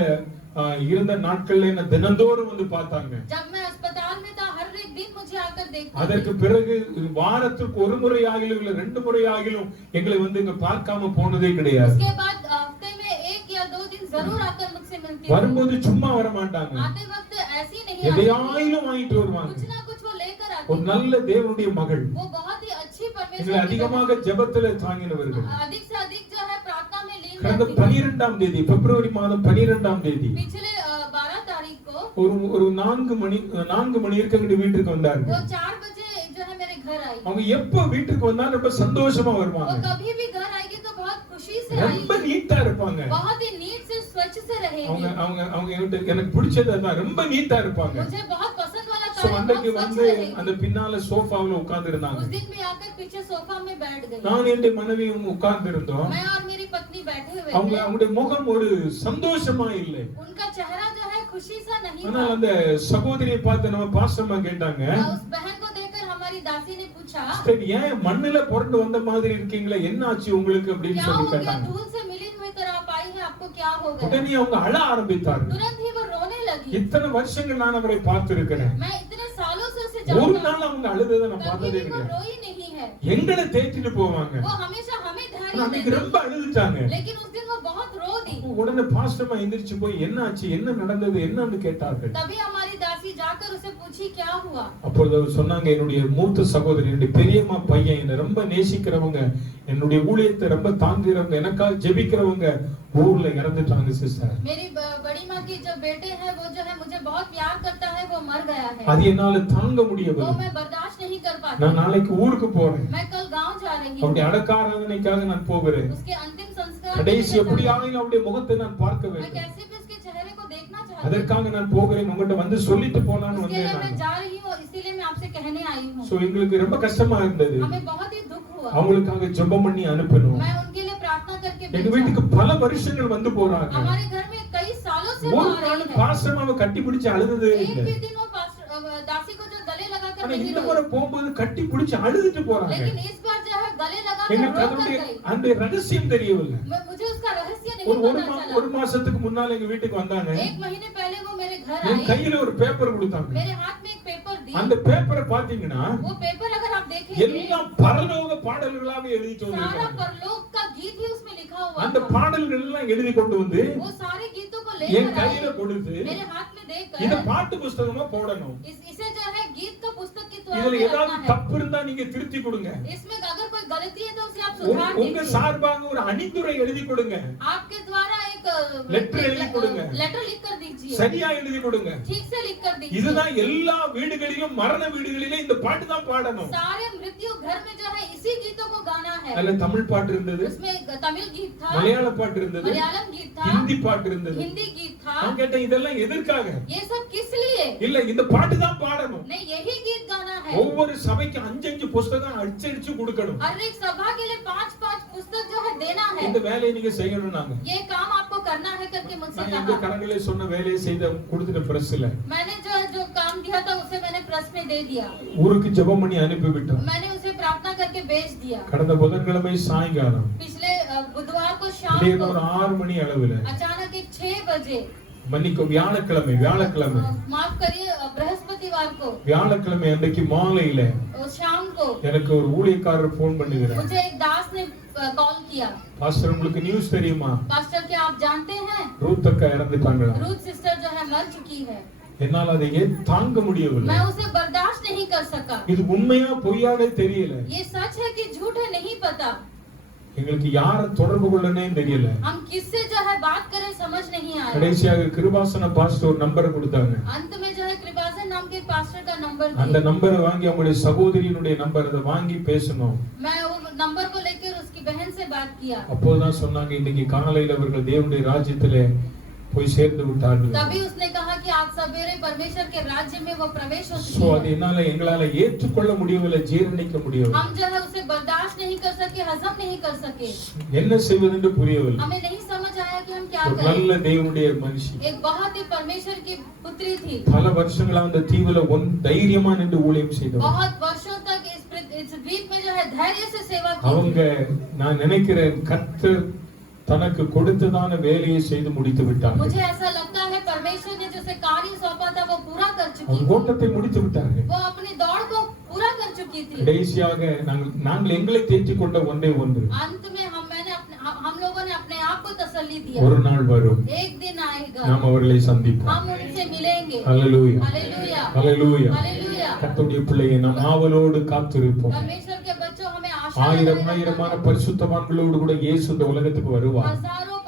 இருந்த நாட்கள்ல என்ன தினந்தோறும் வந்து பார்த்தாங்க. जब मैं अस्पताल में था हर एक दिन मुझे आकर देखती அதற்கு थी। பிறகு வாரத்துக்கு ஒரு முறை ஆகிலும் இல்ல 2 முறை ஆகிலும் எங்களை வந்து இங்க பார்க்காம போனதே கிடையாது. उसके बाद हफ्ते में 1 या 2 दिन जरूर आकर मुझसे मिलती थी। வரும்போது சும்மா வர மாட்டாங்க. आते वक्त ऐसी नहीं आती। எதையாயிலும் வாங்கிட்டு வருவாங்க. कुछ ना कुछ वो लेकर आती ஒரு थी। நல்ல தேவனுடைய மகள். वो बहुत ही अच्छी எங்களை परमेश्वर की அதிகமாக ஜெபத்துல தாங்கினவர்கள். अधिक से अधिक जो है प्रार्थना में लीन கடந்த रहती थी। 12ஆம் தேதி பிப்ரவரி மாதம் 12ஆம் தேதி पिछले 12 तारीख को ஒரு 4 மணி இருக்க வேண்டிய வீட்டுக்கு வந்தாங்க. वो 4 बजे जो है मेरे घर आई। அவங்க எப்ப வீட்டுக்கு வந்தாலும் ரொம்ப சந்தோஷமா वो வருவாங்க. कभी भी घर आएगी तो बहुत खुशी से ரொம்ப आएगी। நீட்டா இருப்பாங்க. बहुत ही नीट से स्वच्छ से அவங்க रहेगी। அவங்க அவங்க எனக்கு பிடிச்சது அதான், ரொம்ப நீட்டா இருப்பாங்க. मुझे बहुत पसंद वाला சோ कार्य அன்னைக்கு बहुत வந்து स्वच्छ रहेगी। அந்த பின்னால சோஃபாவுல உட்கார்ந்து இருந்தாங்க. उस दिन भी आकर पीछे सोफा में बैठ गई। நான் என் மனைவியும் உட்கார்ந்து இருந்தோம். मैं और मेरी पत्नी बैठे हुए அவங்க थे। அவங்களுடைய முகம் ஒரு சந்தோஷமா இல்லை. उनका चेहरा जो है खुशी सा नहीं ஆனா था। அந்த சகோதரியை பார்த்து நம்ம பாஸ்டர்மா கேட்டாங்க, उस बहन को देखकर हमारी दासी ने पूछा, சரி ஏன் மண்ணுல புரண்டு வந்த மாதிரி இருக்கீங்களே, என்ன ஆச்சு உங்களுக்கு அப்படின்னு क्या हो சொல்லி गया? கேட்டாங்க. धूल से मिली हुई तरह आप आई है, आपको क्या हो गया? உடனே அவங்க அழ ஆரம்பித்தாங்க. तुरंत ही वो रोने लगी। இத்தனை வருஷங்கள் நான் அவரை பார்த்திருக்கிறேன். मैं इतने सालों से उसे ஒரு जानता நாள் அவங்க அழுததை நான் कभी பார்த்ததே भी वो கிடையாது. रोई नहीं है। எங்களை தேய்ச்சிட்டு போவாங்க. वो हमेशा हमें ஆனா धैर्य அன்னைக்கு देती। ரொம்ப அழுதுட்டாங்க. लेकिन उस दिन वो बहुत रो दी। உடனே பாஸ்டர்மா எந்திரிச்சு போய் என்ன ஆச்சு, என்ன நடந்தது, என்னன்னு கேட்டார்கள். तभी हमारी दासी जाकर उसे पूछी क्या हुआ। அப்பொழுது அவர் சொன்னாங்க, என்னுடைய மூத்த சகோதரி, என்னுடைய பெரியம்மா பையன், என்னை ரொம்ப நேசிக்கிறவங்க, என்னுடைய ஊழியத்தை ரொம்ப தாங்குகிறவங்க, எனக்காக ஜெபிக்கிறவங்க ஊர்ல இறந்துட்டாங்க சிஸ்டர். मेरी बड़ी माँ की जो बेटे हैं वो जो है मुझे बहुत प्यार करता है, वो मर गया है। அது என்னால தாங்க वो முடியவில்லை. मैं बर्दाश्त नहीं कर पाती। நான் நாளைக்கு ஊருக்கு போறேன். मैं कल गांव जा रही हूँ। அவருடைய அடக்க ஆராதனைக்காக நான் போகிறேன். उसके अंतिम संस्कार கடைசி के लिए எப்படியாவது அவருடைய முகத்தை நான் பார்க்க मैं வேண்டும். कैसे भी उसके चेहरे को देखना चाहती हूँ। அதற்காக நான் போகிறேன். உங்கள்ட்ட வந்து சொல்லிட்டு போலான்னு उसके வந்தேன் लिए मैं நான். जा रही हूँ, इसीलिए मैं आपसे कहने आई हूँ। சோ எங்களுக்கு ரொம்ப கஷ்டமா இருந்தது. हमें बहुत ही दुख हुआ। அவங்களுக்காக ஜெபம் பண்ணி அனுப்பணும். मैं उनके लिए प्रार्थना करके எங்க भेजा। வீட்டுக்கு பல வருஷங்கள் வந்து போறாங்க. हमारे घर में कई सालों से वो ஒரு आ நாள் रही है। பாஸ்டர்மாவை கட்டி பிடிச்சு அழுததே एक இல்லை. भी दिन वो दासी को जो गले लगाकर ஆனா नहीं இந்த रोई। முறை போகும்போது கட்டி பிடிச்சு அழுதுட்டு போறாங்க. लेकिन इस बार जो है गले लगाकर எங்களுக்கு रो कर அதனுடைய गई। அந்த ரகசியம் தெரியவில்லை. मुझे उसका रहस्य नहीं ஒரு पता चला। ஒரு மாசத்துக்கு முன்னால எங்க வீட்டுக்கு வந்தாங்க. 1 महीने पहले वो मेरे घर என் आई। கையில ஒரு பேப்பர் கொடுத்தாங்க. मेरे हाथ में एक पेपर दी। அந்த பேப்பரை பாத்தீங்கன்னா वो पेपर अगर आप देखेंगे எல்லாம் பரலோக பாடல்களாக எழுதிட்டு सारा வந்திருக்காங்க. परलोक का गीत ही उसमें लिखा हुआ அந்த था। பாடல்கள் எல்லாம் எழுதி கொண்டு வந்து वो सारे गीतों को என் लेकर கையில आई। கொடுத்து मेरे हाथ में இத देकर பாட்டு புஸ்தகமா போடணும். इसे जो है गीत का पुस्तक की இதுல तरह ஏதாவது रखना है। தப்பு இருந்தா நீங்க திருத்தி கொடுங்க. इसमें अगर कोई गलती है तो उसे आप सुधार உங்க दीजिए। சார்பாக ஒரு அணிந்துரை எழுதி கொடுங்க. आपके द्वारा एक लेटर எழுதி கொடுங்க. लेटर लिख कर दीजिए। சரியா எழுதி கொடுங்க. ठीक से लिख कर दीजिए। இதுதான் எல்லா வீடுகளிலும் மரண வீடுகளிலே இந்த பாட்டு தான் பாடணும். सारे मृत्यु घर में जो है इसी गीतों को गाना है। அதுல தமிழ் பாட்டு இருந்தது, उसमें तमिल गीत था, மலையாள பாட்டு இருந்தது, मलयालम गीत था, ஹிந்தி பாட்டு இருந்தது. हिंदी गीत था। நான் கேட்டேன் இதெல்லாம் எதற்காக? ये सब किस लिए? இல்ல இந்த பாட்டு தான் பாடணும். नहीं, यही गीत गाना है। ஒவ்வொரு சபைக்கு 5 புத்தகம் அச்சடிச்சு கொடுக்கணும். हर एक सभा के लिए 5 पुस्तक जो है देना है। இந்த வேலையை நீங்க செய்யணும். நாங்க ये काम आपको करना है करके मुझसे நான் எங்க कहा। கரங்களே சொன்ன வேலையை செய்த கொடுத்துட்ட பிரஸ்ல मैंने जो काम दिया था उसे मैंने प्रेस में दे दिया। ஊருக்கு ஜெபம் பண்ணி அனுப்பி விட்டோம். मैंने उसे प्रार्थना करके भेज दिया। கடந்த புதன்கிழமை சாயங்காலம் पिछले बुधवार को शाम திடீர்னு को ஒரு 6 மணி அளவுல अचानक एक 6 बजे மன்னிக்கும் வியாழக்கிழமை माफ करिए बृहस्पतिवार को வியாழக்கிழமை அன்றைக்கு மாலையில शाम को எனக்கு ஒரு ஊழியக்காரர் போன் பண்ணுகிறார். मुझे एक दास ने कॉल किया। பாஸ்டர் உங்களுக்கு நியூஸ் தெரியுமா? पास्टर क्या आप जानते हैं ரூத் அக்கா இறந்துட்டாங்களா? रूथ सिस्टर जो है मर चुकी है। என்னால் அதை தாங்க முடியவில்லை. मैं उसे बर्दाश्त नहीं कर सका। இது உண்மையா பொய்யானே தெரியல. ये सच है कि झूठ है नहीं पता। எங்களுக்கு யார தொடர்பு கொள்ளனே தெரியல. हम किससे जो है बात करें समझ नहीं आया। கடைசியாக கிருபாசன பாஸ்டர் ஒரு நம்பர் கொடுத்தாங்க. अंत में जो है कृपासन नाम के पास्टर का नंबर அந்த दिया। நம்பரை வாங்கி அவங்களுடைய சகோதரியினுடைய நம்பர் அதை வாங்கி பேசணும். मैं वो नंबर को लेकर उसकी बहन से बात किया। அப்போதான் சொன்னாங்க இன்னைக்கு காலையில அவர்கள் தேவனுடைய ராஜ்யத்திலே போய் சேர்ந்து விட்டார்கள். तभी उसने कहा कि आज सवेरे परमेश्वर के राज्य में वो प्रवेश हो சோ चुकी அது है। என்னால எங்களால ஏற்றுக்கொள்ள முடியவில்லை, ஜீரணிக்க முடியவில்லை. हम जो है उसे बर्दाश्त नहीं कर सके, हजम नहीं कर सके। என்ன செய்வதென்று புரியவில்லை. हमें नहीं समझ आया कि हम क्या ஒரு करें। நல்ல தேவனுடைய மனுஷி एक बहुत ही परमेश्वर की पुत्री थी। பல வருஷங்களா அந்த தீவுல தைரியமா நின்று ஊழியம் செய்தவர். बहुत वर्षों तक इस द्वीप में जो है धैर्य से सेवा की। அவங்க நான் நினைக்கிறேன் கர்த்தர் தனக்கு கொடுத்ததான வேலையை செய்து முடித்து விட்டார். मुझे ऐसा लगता है परमेश्वर ने जो से कार्य सौंपा था वो पूरा कर चुकी அவங்க थी। ஓட்டத்தை முடித்து விட்டார்கள். वो अपनी दौड़ को पूरा कर चुकी थी। கடைசியாக நாங்கள் எங்களை தேற்றிக் கொண்ட ஒன்றே ஒன்று, अंत में हम लोगों ने अपने आप को तसल्ली दिया, ஒரு நாள் வரும் एक दिन आएगा நாம் அவர்களை சந்திப்போம். हम उनसे मिलेंगे। ஹல்லேலூயா हालेलुया ஹல்லேலூயா. हालेलुया। கர்த்தருடைய பிள்ளையை நாம் ஆவலோடு காத்திருப்போம். परमेश्वर के बच्चों हमें आशा ஆயிரம் लगाए ஆயிரமான रखना। பரிசுத்தவான்களோடு கூட இயேசு இந்த உலகத்துக்கு வருவார். हजारों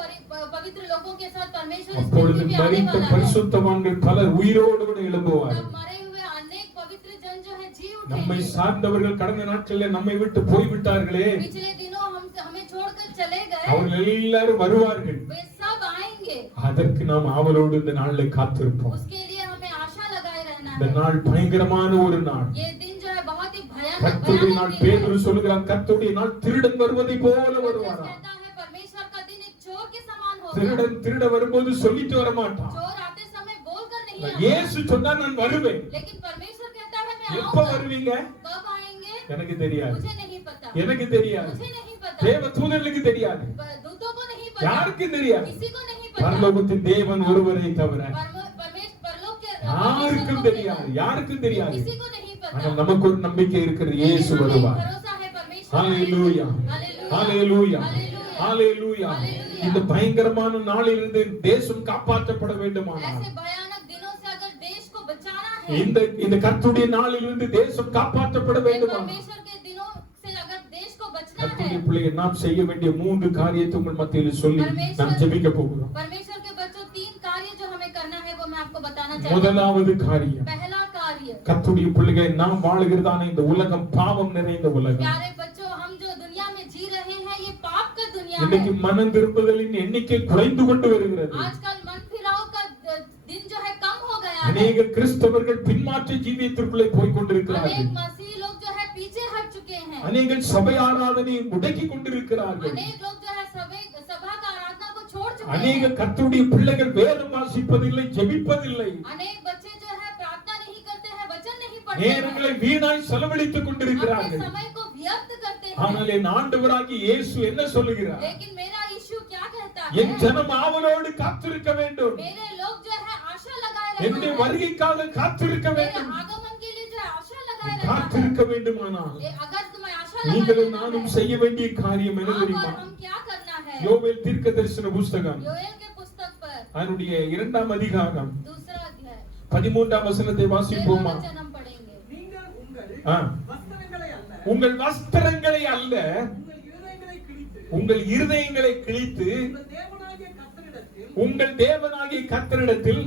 पवित्र लोगों के साथ परमेश्वर इस அப்பொழுது पृथ्वी पे आने மரித்த वाला है। பரிசுத்தவான்கள் பலர் உயிரோடு கூட எழும்புவார். तब मरे हुए अनेक पवित्र जन जो है जी நம்மை उठेंगे। சார்ந்தவர்கள் கடந்த நாட்களில் நம்மை விட்டு போய்விட்டார்களே, पिछले दिनों हमें छोड़कर चले गए, அவர்கள் எல்லாரும் வருவார்கள். वे सब आएंगे। அதற்கு நாம் ஆவலோடு இந்த நாளில் காத்திருப்போம். उसके लिए हमें आशा लगाए रहना இந்த है। நாள் பயங்கரமான ஒரு நாள். ये दिन जो है बहुत ही கர்த்தருடைய भयानक நாள். दिन है। பேதுரு சொல்கிறான், கர்த்தருடைய நாள் திருடன் வருவதை போல पतरस வருவாராம். कहता है परमेश्वर का दिन एक चोर के समान होगा। திருடன் திருட வரும்போது சொல்லிட்டு வர மாட்டான். चोर आते समय बोलकर नहीं आता। இயேசு சொன்னா நான் வருவேன். लेकिन परमेश्वर कहता है मैं எப்ப आऊंगा। வருவீங்க? कब आएंगे எனக்கு தெரியாது, मुझे नहीं पता। எனக்கு தெரியாது, मुझे नहीं पता। தேவ தூதர்களுக்கு தெரியாது, दूतों को नहीं पता। யாருக்கும் தெரியாது. किसी को नहीं पता। பரலோகத்தின் தேவன் ஒருவரை தவிர परलोक के யாருக்கும் परमेश्वर को தெரியாது, யாருக்கும் தெரியாது. किसी को नहीं पता। ஆனால் நமக்கு ஒரு நம்பிக்கை இருக்கிறது, लेकिन இயேசு हमें வருவார். भरोसा है परमेश्वर ஹalleluya ஹalleluya ஹalleluya. இந்த பயங்கரமான நாளிலிருந்து தேசம் காப்பாற்றப்பட வேண்டுமானால், ऐसे भयानक दिनों से अगर देश को बचाना है, இந்த கர்த்தருடைய நாளிலிருந்து தேசம் காப்பாற்றப்பட வேண்டுமானால், परमेश्वर के दिनों से अगर देश को बचना கர்த்தருடைய है, பிள்ளையை நாம் செய்ய வேண்டிய 3 காரியத்தை உங்கள் மத்தியில் சொல்லி நாம் ஜெபிக்க போகிறோம். परमेश्वर के बच्चों 3 कार्य जो हमें करना है वो मैं आपको बताना चाहती हूँ। முதலாவது காரியம், पहला कार्य, கர்த்தருடைய பிள்ளையை நாம் வாழுகிறதான இந்த உலகம் பாவம் நிறைந்த உலகம். प्यारे बच्चों हम जो दुनिया में जी रहे हैं ये पाप का दुनिया இன்னைக்கு है। மனம் திரும்புதலின் எண்ணிக்கை குறைந்து கொண்டு வருகிறது. आजकल मन फिराव का दिन जो है कम हो गया है। அநேக கிறிஸ்தவர்கள் பின்மாற்ற ஜீவியத்திற்குள்ளே போய் கொண்டிருக்கிறார்கள். अनेक मसीह लोग जो है पीछे हट चुके हैं। அநேக சபை ஆராதனையை முடக்கி கொண்டிருக்கிறார்கள். अनेक लोग जो है सभा का आराधना को छोड़ चुके அநேக हैं। கர்த்தருடைய பிள்ளைகள் வேதம் வாசிப்பதில்லை, ஜெபிப்பதில்லை. अनेक बच्चे जो है प्रार्थना नहीं करते हैं, वचन नहीं पढ़ते நேரங்களை हैं, வீணாய் செலவழித்துக் अपने கொண்டிருக்கிறார்கள். समय को व्यर्थ करते ஆனால் हैं। என் ஆண்டவராகிய இயேசு என்ன சொல்லுகிறார்? लेकिन मेरा यीशु क्या कहता என் है? ஜனம் ஆவலோடு காத்திருக்க வேண்டும், मेरे लोग जो है आशा लगाए என்னுடைய रहना है। வருகைக்காக காத்திருக்க मेरे வேண்டும். आगमन के लिए जो है आशा लगाए रहना காத்திருக்க வேண்டுமானால் है। अगर तुम्हें आशा लगाए நீங்களும் रहना நானும் है, செய்ய வேண்டிய காரியம் என்ன आप தெரியுமா? और हम क्या करना है? யோவேல் தீர்க்கதரிசன புஸ்தகம் योएल के पुस्तक पर அதனுடைய 2ஆம் அதிகாரம் दूसरा अध्याय 13ஆம் வசனத்தை 13वां வாசிப்போமா? वचन हम पढ़ेंगे। நீங்கள் ஆ. வஸ்திரங்களை அல்ல, உங்கள் வஸ்திரங்களை அல்ல, உங்கள் இருதயங்களை கிழித்து, உங்கள் இருதயங்களை கிழித்து உங்கள் தேவனாகிய கர்த்தரிடத்தில் உங்கள் தேவனாகிய கர்த்தரிடத்தில்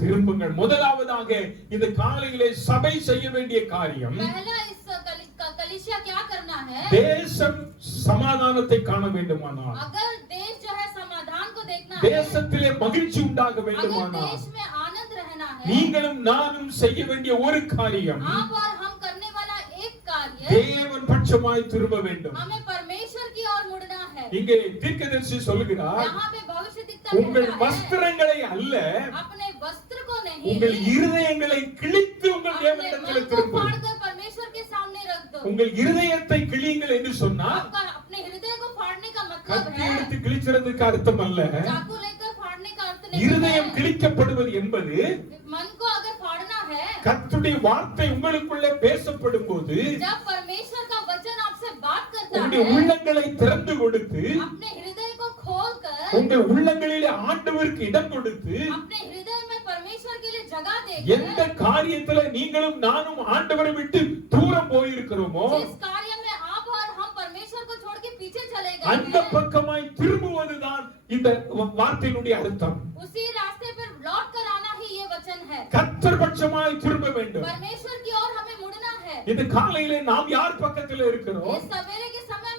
திரும்புங்கள். முதலாவதாக இந்த காலையிலே சபை செய்ய வேண்டிய காரியம், पहला इस कलीसिया क्या करना है? தேசம் சமாதானத்தை காண வேண்டுமானால், अगर देश जो है समाधान को देखना है, தேசத்திலே மகிழ்ச்சி உண்டாக अगर வேண்டுமானால், देश में आनंद रहना है, நீங்களும் நானும் செய்ய வேண்டிய ஒரு காரியம், आप और हम करने वाला एक कार्य, தேவன் பட்சமாய் திரும்ப வேண்டும். हमें परमेश्वर की ओर मुड़ना है। இங்கே தீர்க்கதரிசி சொல்லுகிறார், यहाँ पे भविष्यद्वक्ता உங்கள் कहता है, வஸ்திரங்களை அல்ல, अपने वस्त्र को नहीं, உங்கள் இருதயங்களை கிழித்து உங்கள் अपने தேவனிடத்தில் मन को திரும்புங்கள். फाड़कर परमेश्वर के सामने रख दो। உங்கள் இருதயத்தை கிழியுங்கள் என்று சொன்னால் आपका अपने हृदय को फाड़ने का मतलब கத்தி है, எடுத்து கிழிக்கிறதுக்கு அர்த்தம் அல்ல. चाकू लेकर फाड़ने का अर्थ नहीं இருதயம் है। கிழிக்கப்படுவது என்பது मन को अगर फाड़ना है, கர்த்தருடைய வார்த்தை உங்களுக்குள்ளே பேசப்படும் போது जब परमेश्वर का वचन आपसे बात करता உங்களுடைய है, உள்ளங்களை திறந்து கொடுத்து अपने हृदय को खोलकर, உங்கள் உள்ளங்களிலே ஆண்டவருக்கு இடம் கொடுத்து अपने हृदय में परमेश्वर के लिए जगह எந்த देकर, காரியத்துல நீங்களும் நானும் ஆண்டவரை விட்டு தூரம் போயிருக்கிறோமோ जिस कार्य में आप और हम परमेश्वर को छोड़ के पीछे चले அந்த गए हैं, பக்கமாய் திரும்புவதுதான் இந்த வார்த்தையினுடைய அர்த்தம். उसी रास्ते पर लौट कर आना ही ये वचन है। கர்த்தர் பட்சமாய் திரும்ப வேண்டும். परमेश्वर की ओर हमें मुड़ना है। இந்த காலையிலே நாம் யார் பக்கத்துல இருக்கிறோம்? इस सवेरे के समय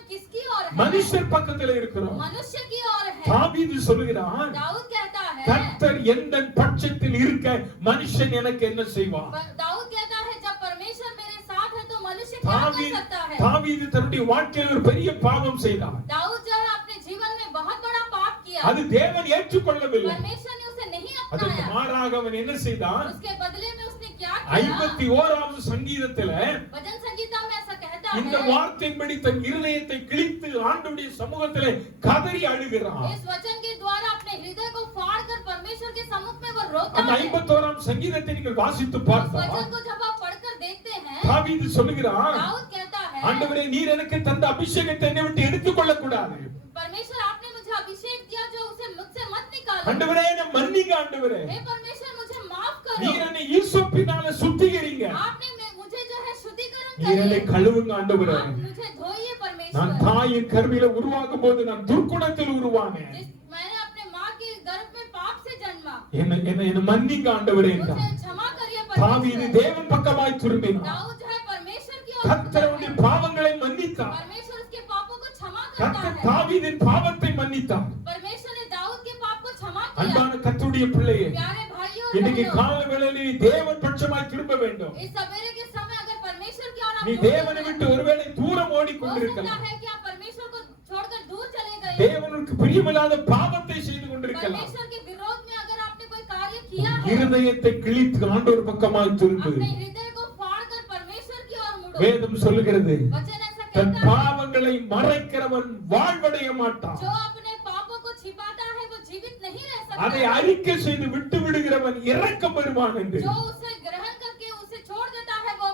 है, மனுஷர் பக்கத்துல இருக்கிறோம். मनुष्य की ओर है। தாவீது சொல்லுகிறான், दाऊद कहता है, கர்த்தர் எந்த பட்சத்தில் இருக்க மனுஷன் எனக்கு என்ன செய்வான்? दाऊद कहता है जब परमेश्वर मेरे साथ है तो मनुष्य क्या कर सकता है? தாவீது தன்னுடைய வாழ்க்கையில் ஒரு பெரிய பாவம் செய்தான். दाऊद जो है अपने जीवन में बहुत बड़ा पाप किया, அது தேவன் ஏற்றுக்கொள்ளவில்லை. परमेश्वर ने उसे नहीं அதற்கு अपनाया। மாறாக அவன் என்ன செய்தான்? उसके बदले में उसने क्या किया? 51வது சங்கீதத்துல भजन संगीता में ऐसा कहता இந்த है, வார்த்தையின்படி தன் இருதயத்தை கிழித்து ஆண்டவருடைய சமூகத்திலே கதறி அழுகிறான். इस वचन के द्वारा अपने हृदय को फाड़कर परमेश्वर के सम्मुख में वो रोता அந்த है। 51ஆம் சங்கீதத்தை நீங்கள் வாசித்து उस பார்த்தா वचन को जब आप पढ़कर देखते हैं, தாவீது சொல்லுகிறான், दाऊद कहता है, ஆண்டவரே நீர் எனக்கு தந்த அபிஷேகத்தை என்னை விட்டு எடுத்துக்கொள்ள கூடாது. परमेश्वर आपने मुझे अभिषेक दिया जो उसे मुझसे मत निकालो। ஆண்டவரே என்னை மன்னிங்க ஆண்டவரே. हे परमेश्वर मुझे माफ நீர் करो। என்னை ஈசோப்பினால சுத்திகரிங்க. आपने मुझे जो है शुद्धिकरण நீர் என்னை करिए। கழுவுங்க ஆண்டவரே. आप मुझे धोइए நான் परमेश्वर। தாயின் கருவில உருவாகும் போது நான் துர்க்குணத்தில் உருவானேன். मैंने अपने माँ के गर्भ में पाप से जन्मा, என்ன மன்னிங்க ஆண்டவரே என்றான். मुझे क्षमा करिए தாவீது परमेश्वर। தேவன் பக்கமாய் திரும்பினான். दाऊद जो है परमेश्वर की ओर கர்த்தருடைய பாவங்களை மன்னித்தார். परमेश्वर उसके पापों को क्षमा करता கர்த்தர் है। தாவீதின் பாவத்தை மன்னித்தார். परमेश्वर ने दाऊद के पाप को क्षमा किया। அன்பான கர்த்தருடைய பிள்ளையே, प्यारे भाइयों और இன்னைக்கு बहनों, காலை வேளையில் நீ தேவன் பட்சமாய் திரும்ப வேண்டும். इस सवेरे के समय अगर परमेश्वर की ओर आप நீ मुड़ தேவனை गए, விட்டு ஒருவேளை தூரம் हो सकता ஓடிக்கொண்டிருக்கலாம். है कि आप परमेश्वर को छोड़कर दूर चले गए। தேவனுக்கு பிரியமில்லாத பாவத்தை செய்து கொண்டிருக்கலாம். परमेश्वर के विरोध में अगर आपने कोई कार्य किया है, இருதயத்தை கிழித்து ஆண்டவர் பக்கமாய் திரும்பு. अपने हृदय को फाड़कर परमेश्वर की ओर मुड़ो। வேதம் சொல்லுகிறது, वचन ऐसा தன் कहता है, பாவங்களை மறைக்கிறவன் வாழ்வடைய மாட்டான். जो अपने पापों को छिपाता है वो जीवित नहीं रह அதை सकता। அறிக்கை செய்து விட்டு விடுகிறவன் இரக்கம் பெறுவான் என்று. जो उसे ग्रहण करके उसे छोड़ देता है वो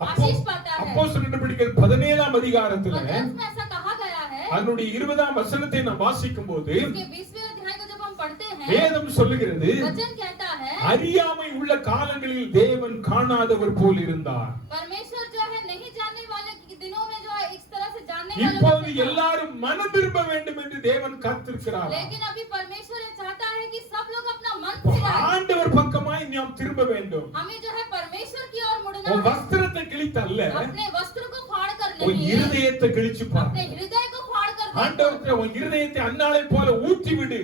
आशीष पाता है। அப்போஸ்தலர் நடபடிகள் 17ஆம் அதிகாரத்துல वचन में ऐसा कहा गया है, அதனுடைய 20ஆம் வசனத்தை நாம் வாசிக்கும் போது इसके 20वें अध्याय को जब हम पढ़ते हैं, வேதம் சொல்லுகிறது, वचन कहता है, அறியாமை உள்ள காலங்களில் தேவன் காணாதவர் போல் இருந்தார். परमेश्वर जो है नहीं जानने वाले के दिनों में जो है इस तरह से जानने वालों இப்போது को देखा। எல்லாரும் மனம் திரும்ப வேண்டும் என்று தேவன் காத்திருக்கிறார். लेकिन अभी परमेश्वर ये चाहता है कि सब लोग अपना मन फिराएं। ஆண்டவர் பக்கமாய் நாம் திரும்ப வேண்டும். हमें जो है परमेश्वर की ओर मुड़ना உன் है। वस्त्रத்தை கிழித்தல்ல, अपने वस्त्र को फाड़ कर உன் नहीं, இருதயத்தை கிழிச்சு பார். अपने हृदय को फाड़ कर देखो। ஆண்டவரே உன் இருதயத்தை அன்னாளை போல ஊற்றி விடு.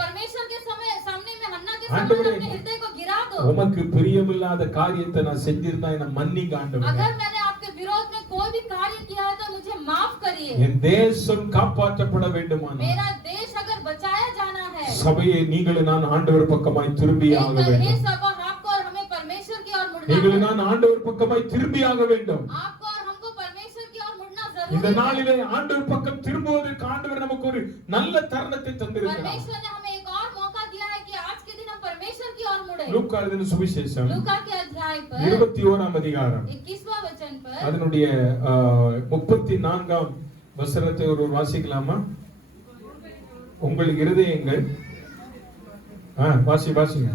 परमेश्वर के समय सामने में हन्ना के आंडवरे, समान अपने हृदय को गिरा दो। உமக்கு பிரியமில்லாத காரியத்தை நான் செஞ்சிருந்தா என்ன மன்னிங்க ஆண்டவரே. अगर मैंने आपके विरोध में कोई भी कार्य किया है तो मुझे माफ करिए। என் தேசம் காப்பாற்றப்பட வேண்டுமானால் मेरा देश अगर बचाया जाना है, சபையை நீங்களும் நான் ஆண்டவர் பக்கமாய் திரும்பியாக हे வேண்டும். सब आपको और हमें परमेश्वर की ओर मुड़ना நீங்களும் है। நான் ஆண்டவர் பக்கமாய் திரும்பியாக வேண்டும். आपको और हमको परमेश्वर की ओर मुड़ना இந்த जरूरी है। நாளிலே ஆண்டவர் பக்கம் திரும்புவதற்கு ஆண்டவர் நமக்கு ஒரு நல்ல தருணத்தை தந்திருக்கிறார். परमेश्वर ने हमें एक और मौका दिया है कि आज के दिन हम परमेश्वर की ओर मुड़े। லூக்கா எழுதின சுவிசேஷம் लूका के अध्याय पर 21ஆம் அதிகாரம் 21वां वचन पर அதனுடைய 34ஆம் வசனத்தை ஒரு வாசிக்கலாமா? உங்கள் இருதயங்கள் வாசிங்க.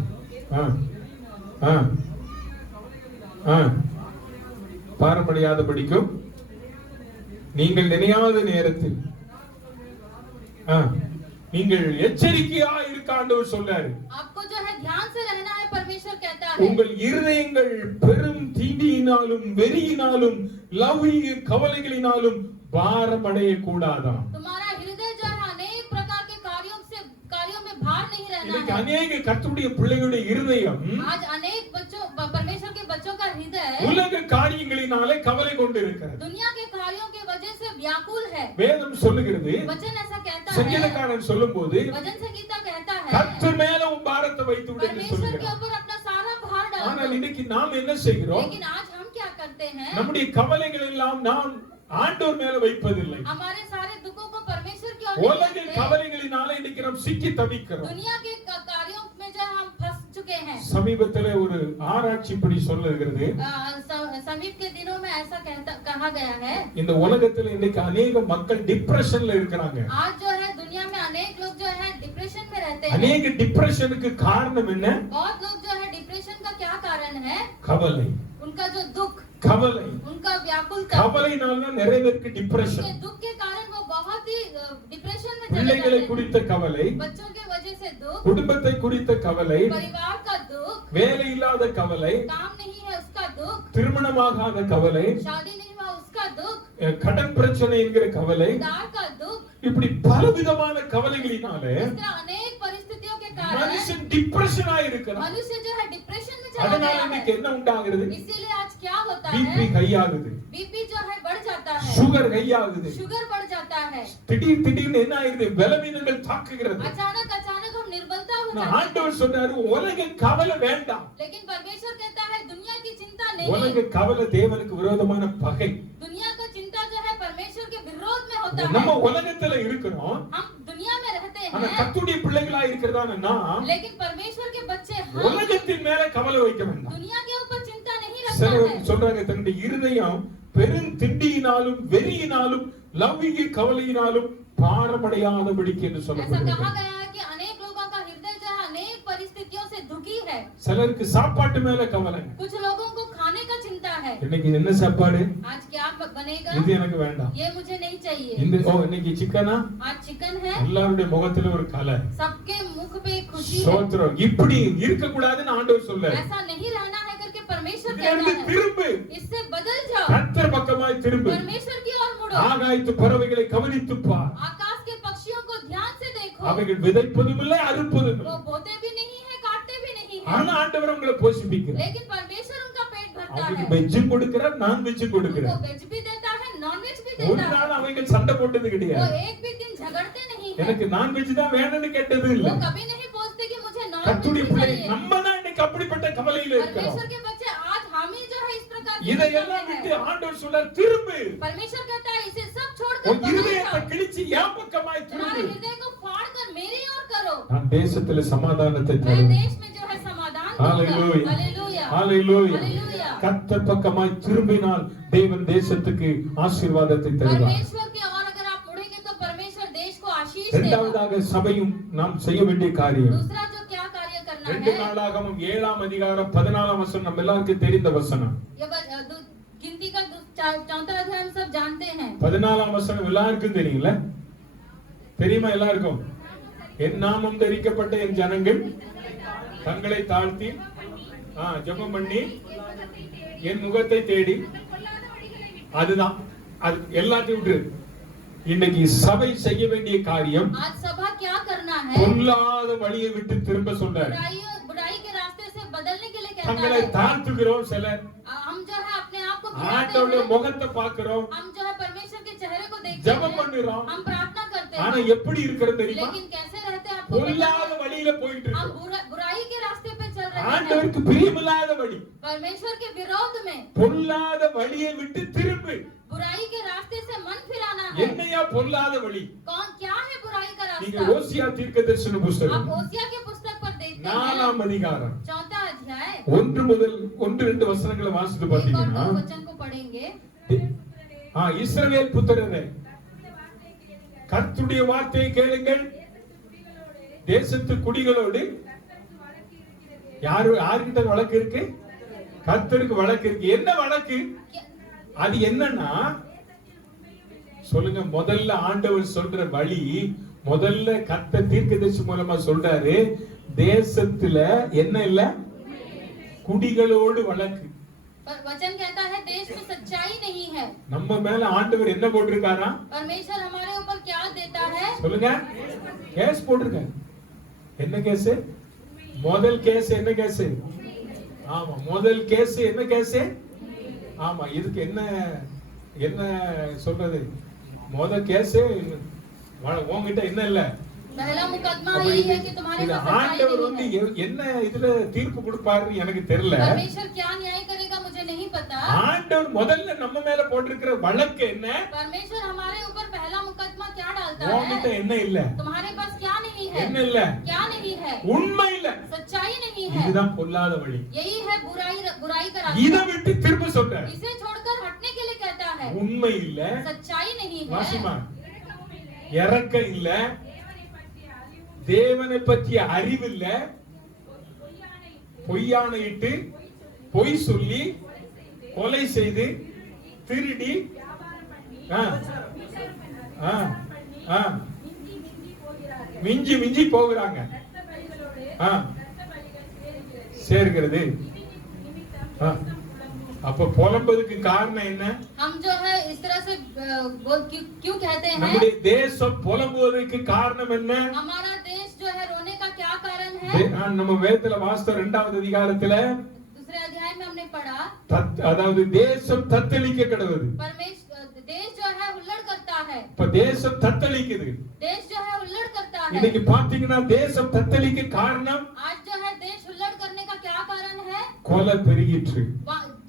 பாரம்படியாதபடிக்கும் நீங்கள் நினையாத நேரத்தில் நீங்கள் எச்சரிக்கையா இருக்க ஆண்டவர் சொல்றாரு. आपको जो है ध्यान से रहना है, परमेश्वर कहता है। உங்கள் இருதயங்கள் பெரும் தீண்டியினாலும் வெறியினாலும் லௌகிக கவலைகளினாலும் பாரமடைய கூடாதாம். तुम्हारा हृदय जो है अनेक प्रकार के कार्यों में भार नहीं रहना இன்னைக்கு है। अनेक கர்த்தருடைய பிள்ளைகளுடைய இருதயம் आज अनेक बच्चों परमेश्वर के बच्चों का हृदय உலக காரியங்களினாலே கவலை கொண்டிருக்கிறது. दुनिया के कार्यों के वजह से व्याकुल है। வேதம் சொல்லுகிறது, वचन ऐसा कहता है, சங்கீதக்காரன் சொல்லும்போது वचन संगीता कहता है, கர்த்தர் மேல உன் பாரத்தை வைத்து விடு என்று परमेश्वर के சொல்கிறார். ऊपर अपना सारा भार डाल ஆனால் दो। இன்னைக்கு நாம் என்ன செய்கிறோம்? लेकिन आज हम क्या करते हैं? நம்முடைய கவலைகள் எல்லாம் நாம் ஆண்டவர் மேல வைப்பதில்லை. हमारे सारे दुखों को परमेश्वर की ओर உலக नहीं करते। கவலைகளினால இன்னைக்கு நாம் சிக்கி தவிக்கிறோம். दुनिया के कार्यों में जो हम फंस चुके हैं। சமீபத்திலே ஒரு ஆராய்ச்சி படி சொல்லுகிறது, समीप के दिनों में ऐसा कहा गया है, இந்த உலகத்துல இன்னைக்கு अनेक மக்கள் டிப்ரஷன்ல இருக்காங்க. आज जो है दुनिया में अनेक लोग जो है डिप्रेशन में रहते हैं। अनेक டிப்ரஷனுக்கு காரணம் என்ன? बहुत लोग जो है डिप्रेशन का क्या कारण है? கவலை. उनका जो दुख, கவலை. उनका व्याकुलता, கவலையினால தான் நிறைய பேருக்கு டிப்ரஷன். उनके दुख के कारण वो बहुत ही डिप्रेशन में चले பிள்ளைகளை जाते குறித்த கவலை, हैं। बच्चों के वजह से दुख, குடும்பத்தை குறித்த கவலை, परिवार का दुख, வேலை இல்லாத கவலை, काम नहीं है उसका दुख, திருமணமாகாத கவலை, शादी नहीं हुआ उसका का दुख, கடன் பிரச்சனை என்கிற கவலை, उधार का दुख, இப்படி பலவிதமான கவலைகளினாலே इस तरह अनेक परिस्थितियों के कारण மனுஷன் டிப்ரெஷன் ஆயிருக்கிறான். मनुष्य जो है डिप्रेशन में चला அதனால गया இன்னைக்கு है। என்ன உண்டாகிறது? इसीलिए आज क्या होता பிபி है, ஹை ஆகுது, बीपी जो है बढ़ जाता है, சுகர் ஹை ஆகுது, शुगर बढ़ जाता है, திடீர்னு என்ன ஆகுது? பலவீனங்கள் தாக்குகிறது. अचानक हम निर्बलता हो நான் जाते हैं। ஆண்டவர் சொன்னாரு, உலக கவலை வேண்டாம். लेकिन परमेश्वर कहता है दुनिया की चिंता नहीं, உலக கவலை தேவனுக்கு விரோதமான பகை. दुनिया का चिंता जो है परमेश्वर के विरोध में होता நம்ம है। உலகத்துல இருக்கிறோம், हम दुनिया में रहते ஆனா हैं, கர்த்தருடைய பிள்ளைகளா இருக்கிறதான நாம் लेकिन परमेश्वर के बच्चे हम உலகத்தின் மேல கவலை வைக்க வேண்டாம். दुनिया के ऊपर चिंता नहीं रखना சிலர் है। சொல்றாங்க, தன்னுடைய இருதயம் பெரும் திண்டியினாலும் வெறியினாலும் லௌகிக கவலையினாலும் பாரமடையாதபடிக்கு என்று ऐसा சொல்லப்படுகிறது. कहा गया है कि अनेक लोगों का हृदय जो है अनेक परिस्थितियों से दुखी है। சிலருக்கு சாப்பாட்டு மேல கவலை. कुछ लोगों को खाने का चिंता है, இன்னைக்கு என்ன சாப்பாடு? आज क्या बनेगा, இது எனக்கு வேண்டாம். ये मुझे नहीं चाहिए। இன்னைக்கு சிக்கனா? आज चिकन है, எல்லாருடைய முகத்துல ஒரு கலை. सबके मुख पे एक खुशी है। ஸ்தோத்திரம். இப்படி இருக்க கூடாதுன்னு ஆண்டவர் சொல்றாரு. ऐसा नहीं रहना है करके परमेश्वर இதிலிருந்து कहता है, திரும்பு, इससे बदल जाओ, கர்த்தர் பக்கமாய் திரும்பு, परमेश्वर की ओर मुड़ो, ஆகாயத்து பறவைகளை கவனித்து பார். आकाश के पक्षियों को ध्यान से देखो, அவைகள் விதைப்பதும் இல்லை, அறுப்பதும் वो இல்லை. बोते भी नहीं है, काटते भी नहीं है, ஆனா ஆண்டவர் உங்களை போஷிப்பிக்கிறார். लेकिन परमेश्वर उनका पेट भरता அவங்களுக்கு है। வெஜ்ஜும் கொடுக்கிறார், நான் வெஜ்ஜும் उनको கொடுக்கிறார். वेज भी देता है, नॉन वेज भी ஒரு देता है। நாள் அவைகள் சண்டை போட்டது वो கிடையாது. एक भी दिन झगड़ते नहीं है, எனக்கு நான் வெஜ் தான் வேணும்னு கேட்டது वो இல்லை. कभी नहीं पूछते कि मुझे नॉन वेज கர்த்தருடைய भी பிள்ளை चाहिए। நம்ம தான் இன்னைக்கு அப்படிப்பட்ட கவலையில இருக்கிறோம். परमेश्वर के बच्चे आज हम ही जो है इस प्रकार की இதையெல்லாம் चिंता में விட்டு है। ஆண்டவர் சொல்றார், திரும்பு. परमेश्वर कहता है इसे सब छोड़कर உன் बदल இருதயத்தை जाओ, கிழிச்சு என் பக்கமாய் तुम्हारे திரும்பு. हृदय को फाड़ कर मेरी ओर करो, நான் தேசத்துல சமாதானத்தை मैं தருவேன். देश में जो है समाधान हालेलुया. दूंगा। हालेलुया, ஹalleluya. हालेलुया। கர்த்தர் பக்கமாய் திரும்பினால் தேவன் தேசத்துக்கு ஆசீர்வாதத்தை தருவார். परमेश्वर की ओर अगर आप मुड़ेंगे तो परमेश्वर देश को आशीष देगा। இரண்டாவதாக சபையும் நாம் செய்ய வேண்டிய காரியம், दूसरा जो क्या कार्य करना 2 है, நாளாகமம் 7ஆம் அதிகாரம் 14ஆம் வசனம் நம்ம எல்லாருக்கும் தெரிந்த வசனம். ये गिनती का 4वां अध्याय हम सब जानते हैं। 14ஆம் வசனம் எல்லாருக்கும் தெரியும்ல? தெரியுமா எல்லாருக்கும்? என் நாமம் தரிக்கப்பட்ட என் ஜனங்கள் தங்களை தாழ்த்தி ஜெபம் பண்ணி என் முகத்தை தேடி, அதுதான் அது எல்லாத்தையும் விட்டு இன்னைக்கு சபை செய்ய வேண்டிய காரியம், आज सभा क्या करना है, பொல்லாத வழியை விட்டு திரும்ப சொல்றாரு. बुराई के रास्ते से बदलने के लिए कहता தங்களை है। தாழ்த்துகிறோம் சிலர், हम जो है अपने आप को गिराते ஆண்டவருடைய हैं, முகத்தை பார்க்கிறோம், हम जो है परमेश्वर के चेहरे को देखते ஜெபம் हैं, பண்ணுறோம். हम प्रार्थना करते ஆனா हैं, எப்படி இருக்கிறது தெரியுமா? लेकिन कैसे रहते हैं आपको पता பொல்லாத है? வழியில போயிட்டு हम இருக்கோம். बुराई के रास्ते पे चल रहे हैं, ஆண்டவருக்கு பிரியமில்லாத வழி. परमेश्वर के विरोध में। பொல்லாத வழியை விட்டு திரும்பு. बुराई के रास्ते से मन फिराना है। என்னையா பொல்லாத வழி? कौन क्या है बुराई का நீங்க रास्ता? ஓசியா தீர்க்கதரிசன புத்தகம் आप ओसिया के पुस्तक पर देखते हैं, 4ஆம் அதிகாரம் 4वां अध्याय 1 முதல் 1-2 வசனங்களை வாசித்து 1 और பாத்தீங்கன்னா, 2 वचन को पढ़ेंगे। இஸ்ரவேல் புத்திரரே, கர்த்தருடைய வார்த்தையை கேளுங்கள். தேசத்து குடிகளோடு யாருக்கிட்ட வழக்கு இருக்கு? கர்த்தருக்கு வழக்கு இருக்கு. என்ன வழக்கு? அது என்னன்னா சொல்லுங்க. முதல்ல ஆண்டவர் சொல்ற வழி, முதல்ல கர்த்தர் தீர்க்கதரிசி மூலமா சொல்றாரு, தேசத்துல என்ன இல்ல? குடிகளோடு வழக்கு. वचन कहता है देश में सच्चाई नहीं है। நம்ம மேல ஆண்டவர் என்ன போட்டிருக்காரா? परमेश्वर हमारे ऊपर क्या देता है? சொல்லுங்க. கேஸ் போட்டிருக்காரு. என்ன கேஸ்? முதல் கேஸ் என்ன கேஸ்? ஆமா, முதல் கேஸ் என்ன கேஸ்? ஆமா, இதுக்கு என்ன என்ன சொல்றது? முதல் கேஸ் உங்ககிட்ட என்ன இல்ல? पहला मुकदमा यही है कि तुम्हारे पास सच्चाई ஆண்டவர் வந்து नहीं है। என்ன இதுல தீர்ப்பு கொடுப்பாருன்னு எனக்கு தெரியல. परमेश्वर क्या न्याय करेगा मुझे नहीं पता। ஆண்டவர் முதல்ல நம்ம மேல போட்டிருக்கிற வழக்கு என்ன? परमेश्वर हमारे ऊपर पहला मुकदमा क्या डालता உங்ககிட்ட है? என்ன இல்ல? तुम्हारे पास क्या नहीं है? என்ன இல்ல? क्या नहीं है? உண்மை இல்ல. सच्चाई नहीं है। இதுதான் பொல்லாத வழி. यही है बुराई का இத रास्ता। விட்டு திரும்ப சொல்றாரு. इसे छोड़कर हटने के लिए कहता है। உண்மை இல்ல, सच्चाई नहीं है, வாசிமா, இரக்கம் இல்ல, தேவனை பற்றிய அறிவு இல்ல, பொய்யானையிட்டு பொய் சொல்லி கொலை செய்து திருடி மிஞ்சி மிஞ்சி போகிறாங்க. சேர்கிறது. அப்ப புலம்பதுக்கு காரணம் என்ன? हम जो है इस तरह से क्यों कहते हैं? நம்முடைய தேசம் புலம்புவதற்கு காரணம் என்ன? हमारा देश जो है रोने का क्या कारण है? நம்ம வேதத்துல வாசித்த 2வது அதிகாரத்துல दूसरे अध्याय में हमने पढ़ा அதாவது தேசம் தத்தளிக்க கடவுது. परमेश्वर देश जो है हुल्लड़ करता है. இப்ப தேசம் தத்தளிக்குது. देश जो है हुल्लड़ करता है. இன்னைக்கு பாத்தீங்கன்னா தேசம் தத்தளிக்க காரணம் आज जो है देश हुल्लड़ करने का क्या कारण है? கொலை பெருகிற்று,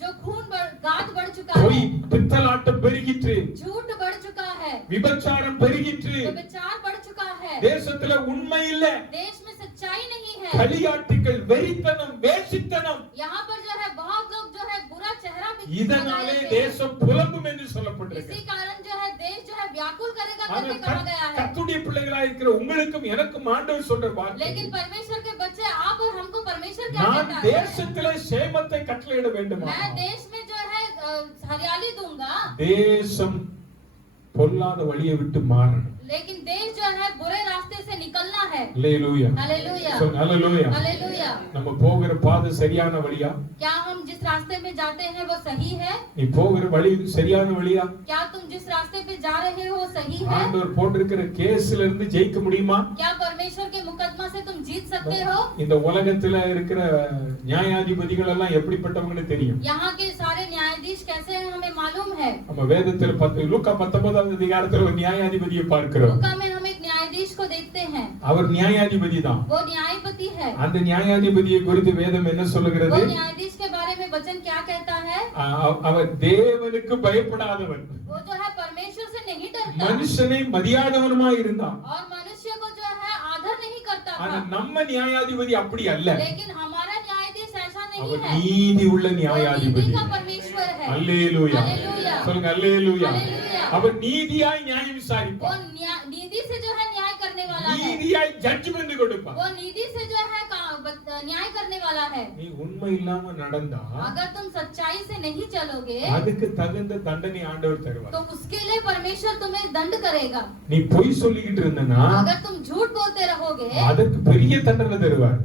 जो खून गाद बढ़ चुका பொய் है, பித்தலாட்டம் பெருகிற்று, झूठ बढ़ चुका है, விபச்சாரம் பெருகிற்று, व्यभिचार बढ़ चुका है, தேசத்துல உண்மை இல்ல, देश में सच्चाई नहीं है, களியாட்டுகள், வெறித்தனம், வேசித்தனம், यहाँ पर जो है बहुत लोग जो है बुरा चेहरा भी இதனாலே தேசம் புலம்பும் என்று சொல்லப்பட்டிருக்கு. इसी कारण जो है देश जो है व्याकुल करेगा ஆனா करके कहा गया है. கர்த்தருடைய பிள்ளைகளாய் இருக்கிற உங்களுக்கும் எனக்கும் ஆண்டவர் சொல்ற வார்த்தை, लेकिन परमेश्वर के बच्चे आप और हमको परमेश्वर क्या நான் कहता है? தேசத்திலே சேமத்தை கட்டளையிட வேண்டுமா? मैं देश में जो है हरियाली दूंगा, தேசம் பொல்லாத வழியை விட்டு மாறணும். लेकिन देश जो है बुरे रास्ते से निकलना है. அல்லேலூயா, हालेलुया, சொல்லுங்க அல்லேலூயா. हालेलुया. நம்ம போகிற பாதை சரியான வழியா? क्या हम जिस रास्ते में जाते हैं वो सही है? நீ போகிற வழி சரியான வழியா? क्या तुम जिस रास्ते पे जा रहे हो सही है? ஆண்டவர் போட்டிருக்கிற கேஸ்ல இருந்து ஜெயிக்க முடியுமா? क्या परमेश्वर के मुकदमा से तुम जीत सकते हो? இந்த உலகத்துல இருக்கிற நியாயாதிபதிகள் எல்லாம் எப்படிப்பட்டவங்கன்னு தெரியும். यहाँ के सारे न्यायाधीश कैसे हैं हमें मालूम है. நம்ம வேதத்துல லூக்கா 19வது அதிகாரத்துல ஒரு நியாயாதிபதியை பார்க்கிறோம். लूका में हम एक न्यायाधीश को देखते हैं. அவர் நியாயாதிபதி தான். वो न्यायपति है. அந்த நியாயாதிபதியை குறித்து வேதம் என்ன சொல்லுகிறது? वो न्यायाधीश के बारे में वचन क्या कहता है? அவர் தேவனுக்கு பயப்படாதவன், वो जो है परमेश्वर से नहीं डरता மனுஷனை மதியாதவனுமாய் இருந்தான். और मनुष्य को जो है आदर नहीं करता ஆனா था. நம்ம நியாயாதிபதி அப்படி அல்ல. लेकिन हमारा न्यायाधीश ऐसा नहीं அவர் है. நீதி உள்ள वो நியாயாதிபதி. नीति का परमेश्वर है. அல்லேலூயா, हालेलुया. சொல்லுங்க அல்லேலூயா. हालेलुया. அவர் நீதியாய் நியாயம் वो விசாரிப்பார், नीति से जो है न्याय करने वाला है. நீதியாய் ஜட்ஜ்மென்ட் கொடுப்பார். वो नीति से जो है न्याय करने वाला है. நீ உண்மை இல்லாம நடந்தா अगर तुम सच्चाई से नहीं चलोगे அதுக்கு தகுந்த தண்டனை ஆண்டவர் தருவார். तो उसके लिए परमेश्वर तुम्हें दंड करेगा. நீ பொய் சொல்லிக்கிட்டு இருந்தனா अगर तुम झूठ बोलते रहोगे அதுக்கு பெரிய தண்டனை தருவார்.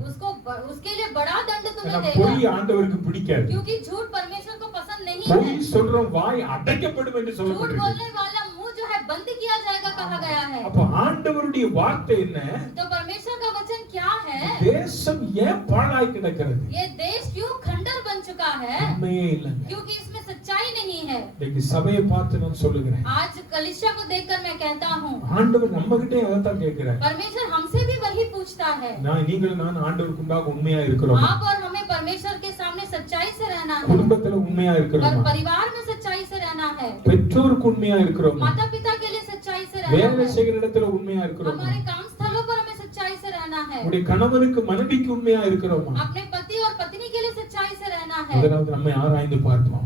उसके लिए बड़ा दंड तुम्हें ஏன்னா देगा. பொய் ஆண்டவருக்கு பிடிக்காது. क्योंकि झूठ परमेश्वर को पसंद नहीं பொய் है. சொல்ற வாய் அடைக்கப்படும் என்று झूठ சொல்லப்பட்டிருக்கு. बोलने वाला मुंह जो है बंद किया जाएगा कहा गया है. அப்ப ஆண்டவருடைய வார்த்தை என்ன? तो परमेश्वर का वचन क्या है? தேசம் ஏன் பாழாய் கிடக்கிறது? ये देश क्यों खंडर बन चुका है? உண்மையே இல்லைங்க. क्योंकि इसमें सच्चाई नहीं है. இன்னைக்கு சபையை பார்த்து நான் சொல்லுகிறேன், आज कलीसिया को देखकर मैं कहता हूँ ஆண்டவர் நம்ம கிட்டே அதைத்தான் கேட்கிறார். परमेश्वर हमसे भी वही पूछता है. நான் ஆண்டவருக்கு முன்பாக உண்மையா இருக்கிறோம், आप और हमें परमेश्वर के सामने सच्चाई से रहना है. குடும்பத்துல உண்மையா और இருக்கிறோம், परिवार में सच्चाई से रहना है. பெற்றோருக்கு உண்மையா இருக்கிறோம், माता पिता के लिए सच्चाई से रहना வேலை है. செய்கிற இடத்துல உண்மையா இருக்கிறோம், हमारे काम स्थलों पर हमें सच्चाई से रहना है. உடைய கணவனுக்கு மனைவிக்கு உண்மையா இருக்கிறோம். अपने पति और पत्नी के लिए सच्चाई से रहना है. அதனால நம்ம ஆராய்ந்து பார்ப்போம்.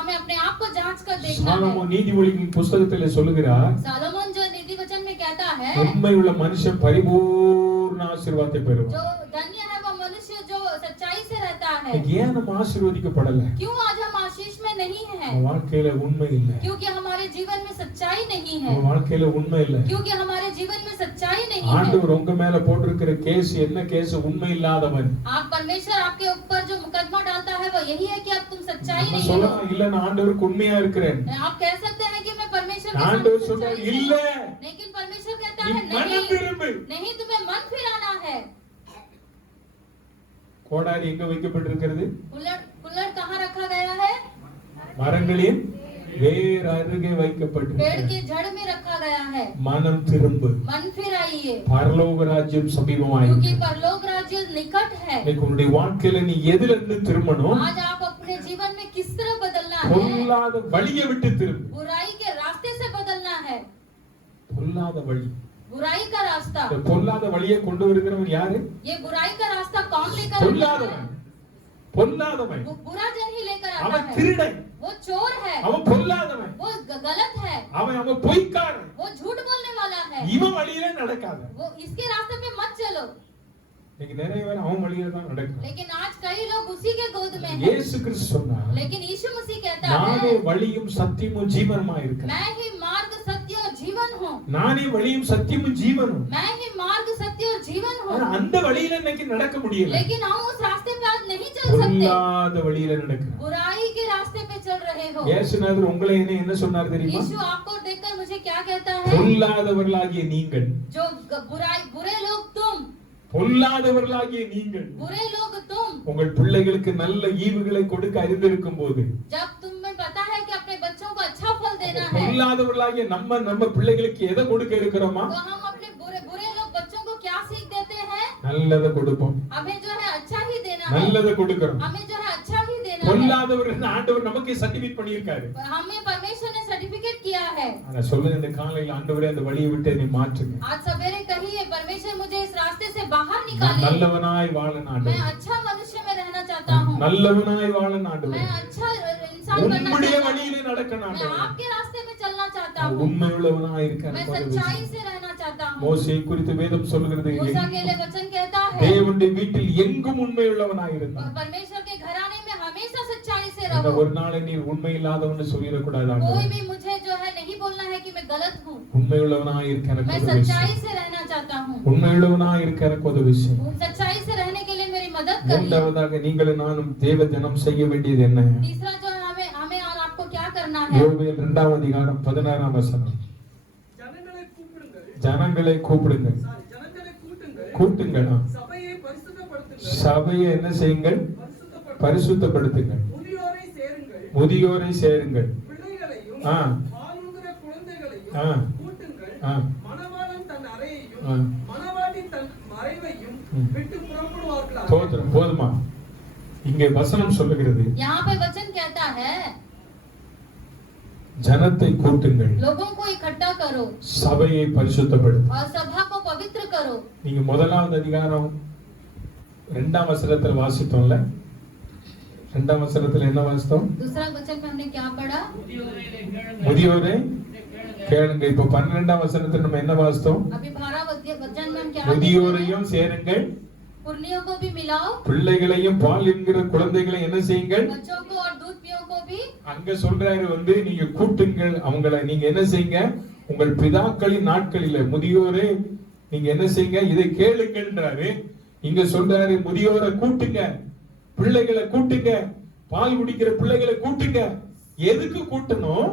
हमें अपने आप को जांच कर देखना சாலமோன் है. நீதிமொழிகளின் புத்தகத்திலே சொல்லுகிறார், सालोमन जो नीति वचन में कहता है உண்மை உள்ள மனுஷன் பரிபூர்ண ஆசீர்வாதத்தை பெறுவான். जो धन्य है वो मनुष्य जो सच्चाई से रहता है. ஏன் நம்ம ஆசீர்வதிக்கப்படல? क्यों आज हम आशीष में नहीं है? நம்ம வாழ்க்கையில உண்மை இல்ல, क्योंकि हमारे जीवन में सच्चाई नहीं है. நம்ம வாழ்க்கையில உண்மை இல்ல. क्योंकि हमारे जीवन में सच्चाई नहीं है. ஆண்டவர் உங்க மேல போட்டிருக்கிற கேஸ் என்ன கேஸ்? உண்மை இல்லாதவன். आप परमेश्वर आपके ऊपर जो मुकदमा डालता है वो यही है कि अब तुम सच्चाई நம்ம नहीं हो. சொல்லலாம், இல்ல நான் ஆண்டவருக்கு உண்மையா இருக்கிறேன். आप कह सकते हैं कि मैं परमेश्वर के ஆண்டவர் साथ சொல்றார், सच्चाई இல்ல नहीं हूं. लेकिन परमेश्वर कहता நீ है மனம் नहीं, திரும்பு. नहीं तुम्हें मन फिराना है. கோடாரி எங்க வைக்கப்பட்டிருக்கிறது? कुल्हड़ कहाँ रखा गया है? மரங்களின் வேர் அருகே पेड़ வைக்கப்பட்டிருக்கிறது. के जड़ में रखा गया है. மனம் திரும்பு, मन फिराइए பரலோக ராஜ்யம் சமீபமாயிருக்கு. क्योंकि परलोक राज्य निकट है. இன்னைக்கு உன்னுடைய வாழ்க்கையில நீ எதுல இருந்து திரும்பணும்? आज आप अपने जीवन में किस तरह बदलना है? பொல்லாத வழியை விட்டு திரும்பு. बुराई के रास्ते से बदलना है. பொல்லாத வழி. बुराई का रास्ता. இந்த பொல்லாத வழியை கொண்டு வருகிறவன் யாரு? ये बुराई का रास्ता कौन लेकर आता है? பொல்லாதவன். பொல்லாதவன் बुरा जन ही लेकर आता அவன் है. திருடன், वो चोर है. அவன் பொல்லாதவன், वो गलत है. அவன் பொய்க்காரன். वो झूठ बोलने वाला है. இவன் வழியில நடக்காத. वो इसके रास्ते पे मत चलो. இன்னைக்கு நிறைய பேர் அவன் வழியில தான் நடக்கிறான். लेकिन आज कई लोग उसी के गोद में हैं. இயேசு கிறிஸ்து சொன்னார், लेकिन यीशु मसीह कहता நானே है வழியும் சத்தியமும் ஜீவனுமா இருக்கிறேன். मैं ही मार्ग सत्य और जीवन हूँ. நானே வழியும் சத்தியமும் ஜீவனும். मैं ही मार्ग सत्य और जीवन ஆனா हूँ. அந்த வழியில இன்னைக்கு நடக்க முடியல. लेकिन हम उस रास्ते पे आज नहीं चल सकते. பொல்லாத வழியில நடக்கிறோம். बुराई के रास्ते रहे हो। இயேசுநாதர் உங்களை என்ன சொன்னார் தெரியுமா? यीशु आपको देखकर मुझे क्या कहता है? பொல்லாதவர்களாகிய நீங்கள், जो बुरे लोग तुम, பொல்லாதவர்களாகிய நீங்கள் बुरे लोग तुम, உங்கள் பிள்ளைகளுக்கு நல்ல ஈவுகளை கொடுக்க அறிந்திருக்கும் போது, जब तुम्हें पता है कि अपने बच्चों को अच्छा फल देना है, பொல்லாதவர்களாகிய நம்ம பிள்ளைகளுக்கு எதை கொடுக்க இருக்கிறோமா? तो हम अपने बुरे लोग बच्चों को क्या सीख देते हैं? நல்லதை கொடுப்போம், हमें जो है अच्छा ही देना है, நல்லதை கொடுக்கிறோம். हमें जो है अच्छा ही देना है। பொல்லாதவர்கள் ஆண்டவர் நமக்கு சர்டிபிகேட் பண்ணியிருக்காரு. हमें परमेश्वर ने सर्टिफिकेट किया है। ஆனா சொல்லுங்க, இந்த காலையில ஆண்டவரே அந்த வழியை விட்டு என்னை மாற்றுங்க. आज सवेरे कहिए, परमेश्वर मुझे इस रास्ते से बाहर நான் निकालिए। நல்லவனாய் வாழ मैं ஆண்டவரே, अच्छा मनुष्य में रहना चाहता हूँ। நல்லவனாய் வாழ ஆண்டவரே, मैं अच्छा इंसान बनना உம்முடைய चाहता हूँ। வழியிலே நடக்க मैं ஆண்டவரே, आपके रास्ते में चलना चाहता நான் हूँ। உண்மையுள்ளவனாய் இருக்க मैं எனக்கு सच्चाई உதவி से रहना चाहता हूँ। மோசே குறித்து வேதம் சொல்கிறது, मूसा के लिए वचन कहता है, தேவனுடைய வீட்டில் எங்கும் உண்மையுள்ளவனாய் இருந்தான். परमेश्वर के घराने में हमेशा सच्चाई से அந்த रहो। ஒரு நாளை நீ உண்மை இல்லாதவன்னு சொல்லிடக்கூடாது कोई ஆண்டவரே. भी मुझे जो है नहीं बोलना है कि मैं गलत हूँ। உண்மையுள்ளவனாய் இருக்க எனக்கு मैं உதவி सच्चाई से रहना चाहता हूँ। உண்மையுள்ளவனாய் இருக்க எனக்கு உதவி செய்யும். सच्चाई से रहने के लिए मेरी मदद करिए। மூன்றாவதாக நீங்களும் நானும் தேவ ஜனம் செய்ய வேண்டியது என்ன? तीसरा जो है हमें हमें और आपको क्या करना है? யோவேல் 2ஆம் அதிகாரம் 16ஆம் வசனம். ஜனங்களை கூப்பிடுங்கள். ஜனங்களை கூப்பிடுங்கள், ஜனங்களை கூட்டுங்கள். கூட்டுங்கள், சபையை பரிசுத்தப்படுத்துங்கள். சபையை என்ன செய்யுங்கள்? பரிசுத்தப்படுத்துங்கள். முதியோரை சேருங்கள். முதியோரை சேருங்கள், பிள்ளைகளையும் ஆ. பாலுங்கிற குழந்தைகளையும் ஆ. கூட்டுங்கள். ஆ. மணவாளன் தன் அறையையும் ஆ. மணவாட்டி தன் மறைவையும் ம். விட்டு புறப்படுவார்களாக. தோத்திரம் போதுமா? இங்கே வசனம் சொல்லுகிறது, यहाँ पे वचन कहता है, ஜனத்தை கூட்டுங்கள், लोगों को इकट्ठा करो சபையை பரிசுத்தப்படுத்து. और सभा को पवित्र करो। நீங்க 1ஆவது அதிகாரம் 2ஆம் வசனத்துல வாசித்தோம்ல, 2ஆம் வசனத்துல என்ன வாசித்தோம்? दूसरा वचन में हमने क्या पढ़ा? முதியோரை கேளுங்க. இப்ப 12ஆம் வசனத்துல நம்ம என்ன வாசித்தோம்? अभी 12 वचन में हम क्या? முதியோரையும் சேருங்கள், पुरनियों को भी मिलाओ, பிள்ளைகளையும் பால் என்கிற குழந்தைகளை என்ன செய்யுங்கள்? बच्चों को और दूध पियो को भी। அங்க சொல்றாரு நீங்க கூட்டுங்கள், அவங்களை நீங்க என்ன செய்யுங்க? உங்கள் பிதாக்களின் நாட்களில முதியோரே நீங்க என்ன செய்யுங்க? இதை கேளுங்கன்றாரு. இங்க சொல்றாரு முதியோரை கூட்டுங்க, பிள்ளைகளை கூட்டுங்க, பால் குடிக்கிற பிள்ளைகளை கூட்டுங்க. எதுக்கு கூட்டணும்?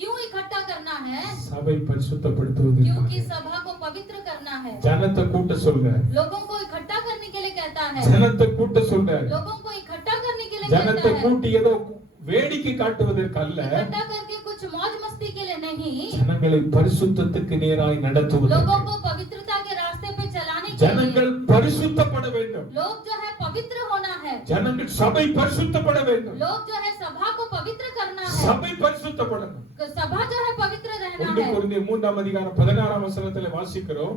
क्यों इकट्ठा करना है? சபை பரிசுத்தப்படுத்துவது. क्योंकि सभा को पवित्र करना है। ஜனத்தை கூட்ட சொல்றாரு, लोगों को इकट्ठा करने के लिए कहता है। ஜனத்தை கூட்ட சொல்றாரு. लोगों को इकट्ठा करने के लिए ஜனத்தை कहता है। கூட்டி ஏதோ வேடிக்கை காட்டுவதற்கு அல்ல, इकट्ठा करके कुछ मौज मस्ती के लिए नहीं, ஜனங்களை பரிசுத்தத்துக்கு நேராய் நடத்துவது. लोगों को पवित्रता के रास्ते पे चलाने के ஜனங்கள் लिए। பரிசுத்தப்பட வேண்டும். लोग जो है पवित्र होना है। ஜனங்கள் சபை பரிசுத்தப்பட வேண்டும். लोग जो है सभा को पवित्र करना है। சபை பரிசுத்தப்படணும். सभा जो है पवित्र रहना 1 है। கொரிந்தியர் 3ஆம் அதிகாரம் 16ஆம் வசனத்துல வாசிக்கிறோம்.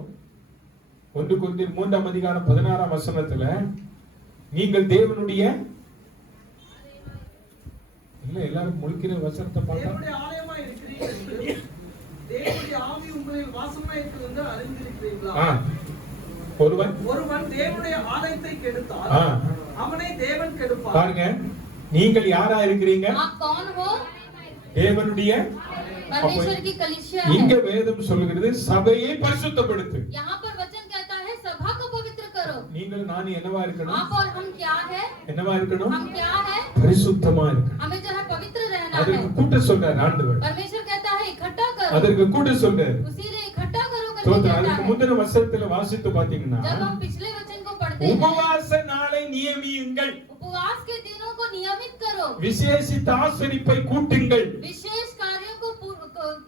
1 கொரிந்தியர் 3ஆம் அதிகாரம் 16ஆம் வசனத்துல நீங்கள் தேவனுடைய இல்ல எல்லாரும் முழிக்கிற வசனத்தை பார்த்தா தேவனுடைய ஆலயமாய் இருக்கிறீர்கள் என்று தேவனுடைய ஆவி உங்களில் வாசமாய் இருக்கிறது என்று அறிந்திருக்கிறீர்களா? ஒருவன் தேவனுடைய ஆலயத்தை கெடுத்தால் ஆ. அவனை தேவன் கெடுப்பார். பாருங்க, நீங்கள் யாரா இருக்கிறீங்க? आप कौन हो? தேவனுடைய. परमेश्वर की कलीसिया இங்க है। வேதம் சொல்லுகிறது சபையை பரிசுத்தப்படுத்து. यहाँ पर वचन कहता है सभा को पवित्र करो। நீங்கள் நான் என்னவா இருக்கணும்? आप और हम क्या है? என்னவா இருக்கணும்? हम क्या है? பரிசுத்தமா இருக்கணும். हमें जो है पवित्र रहना है। அதற்கு கூட்ட சொல்றார் ஆண்டவர். परमेश्वर कहता है इकट्ठा करो। அதற்கு கூட்ட சொல்றார். उसीलिए इकट्ठा करो करके தோத்திரம். कहता அதுக்கு है। முந்தின வசனத்துல வாசித்து பாத்தீங்கன்னா जब हम पिछले वचन को पढ़ते हैं, உபவாச நாளை நியமியுங்கள், उपवास के दिनों को नियमित करो, விசேஷித்த ஆசரிப்பை கூட்டுங்கள், विशेष कार्यों को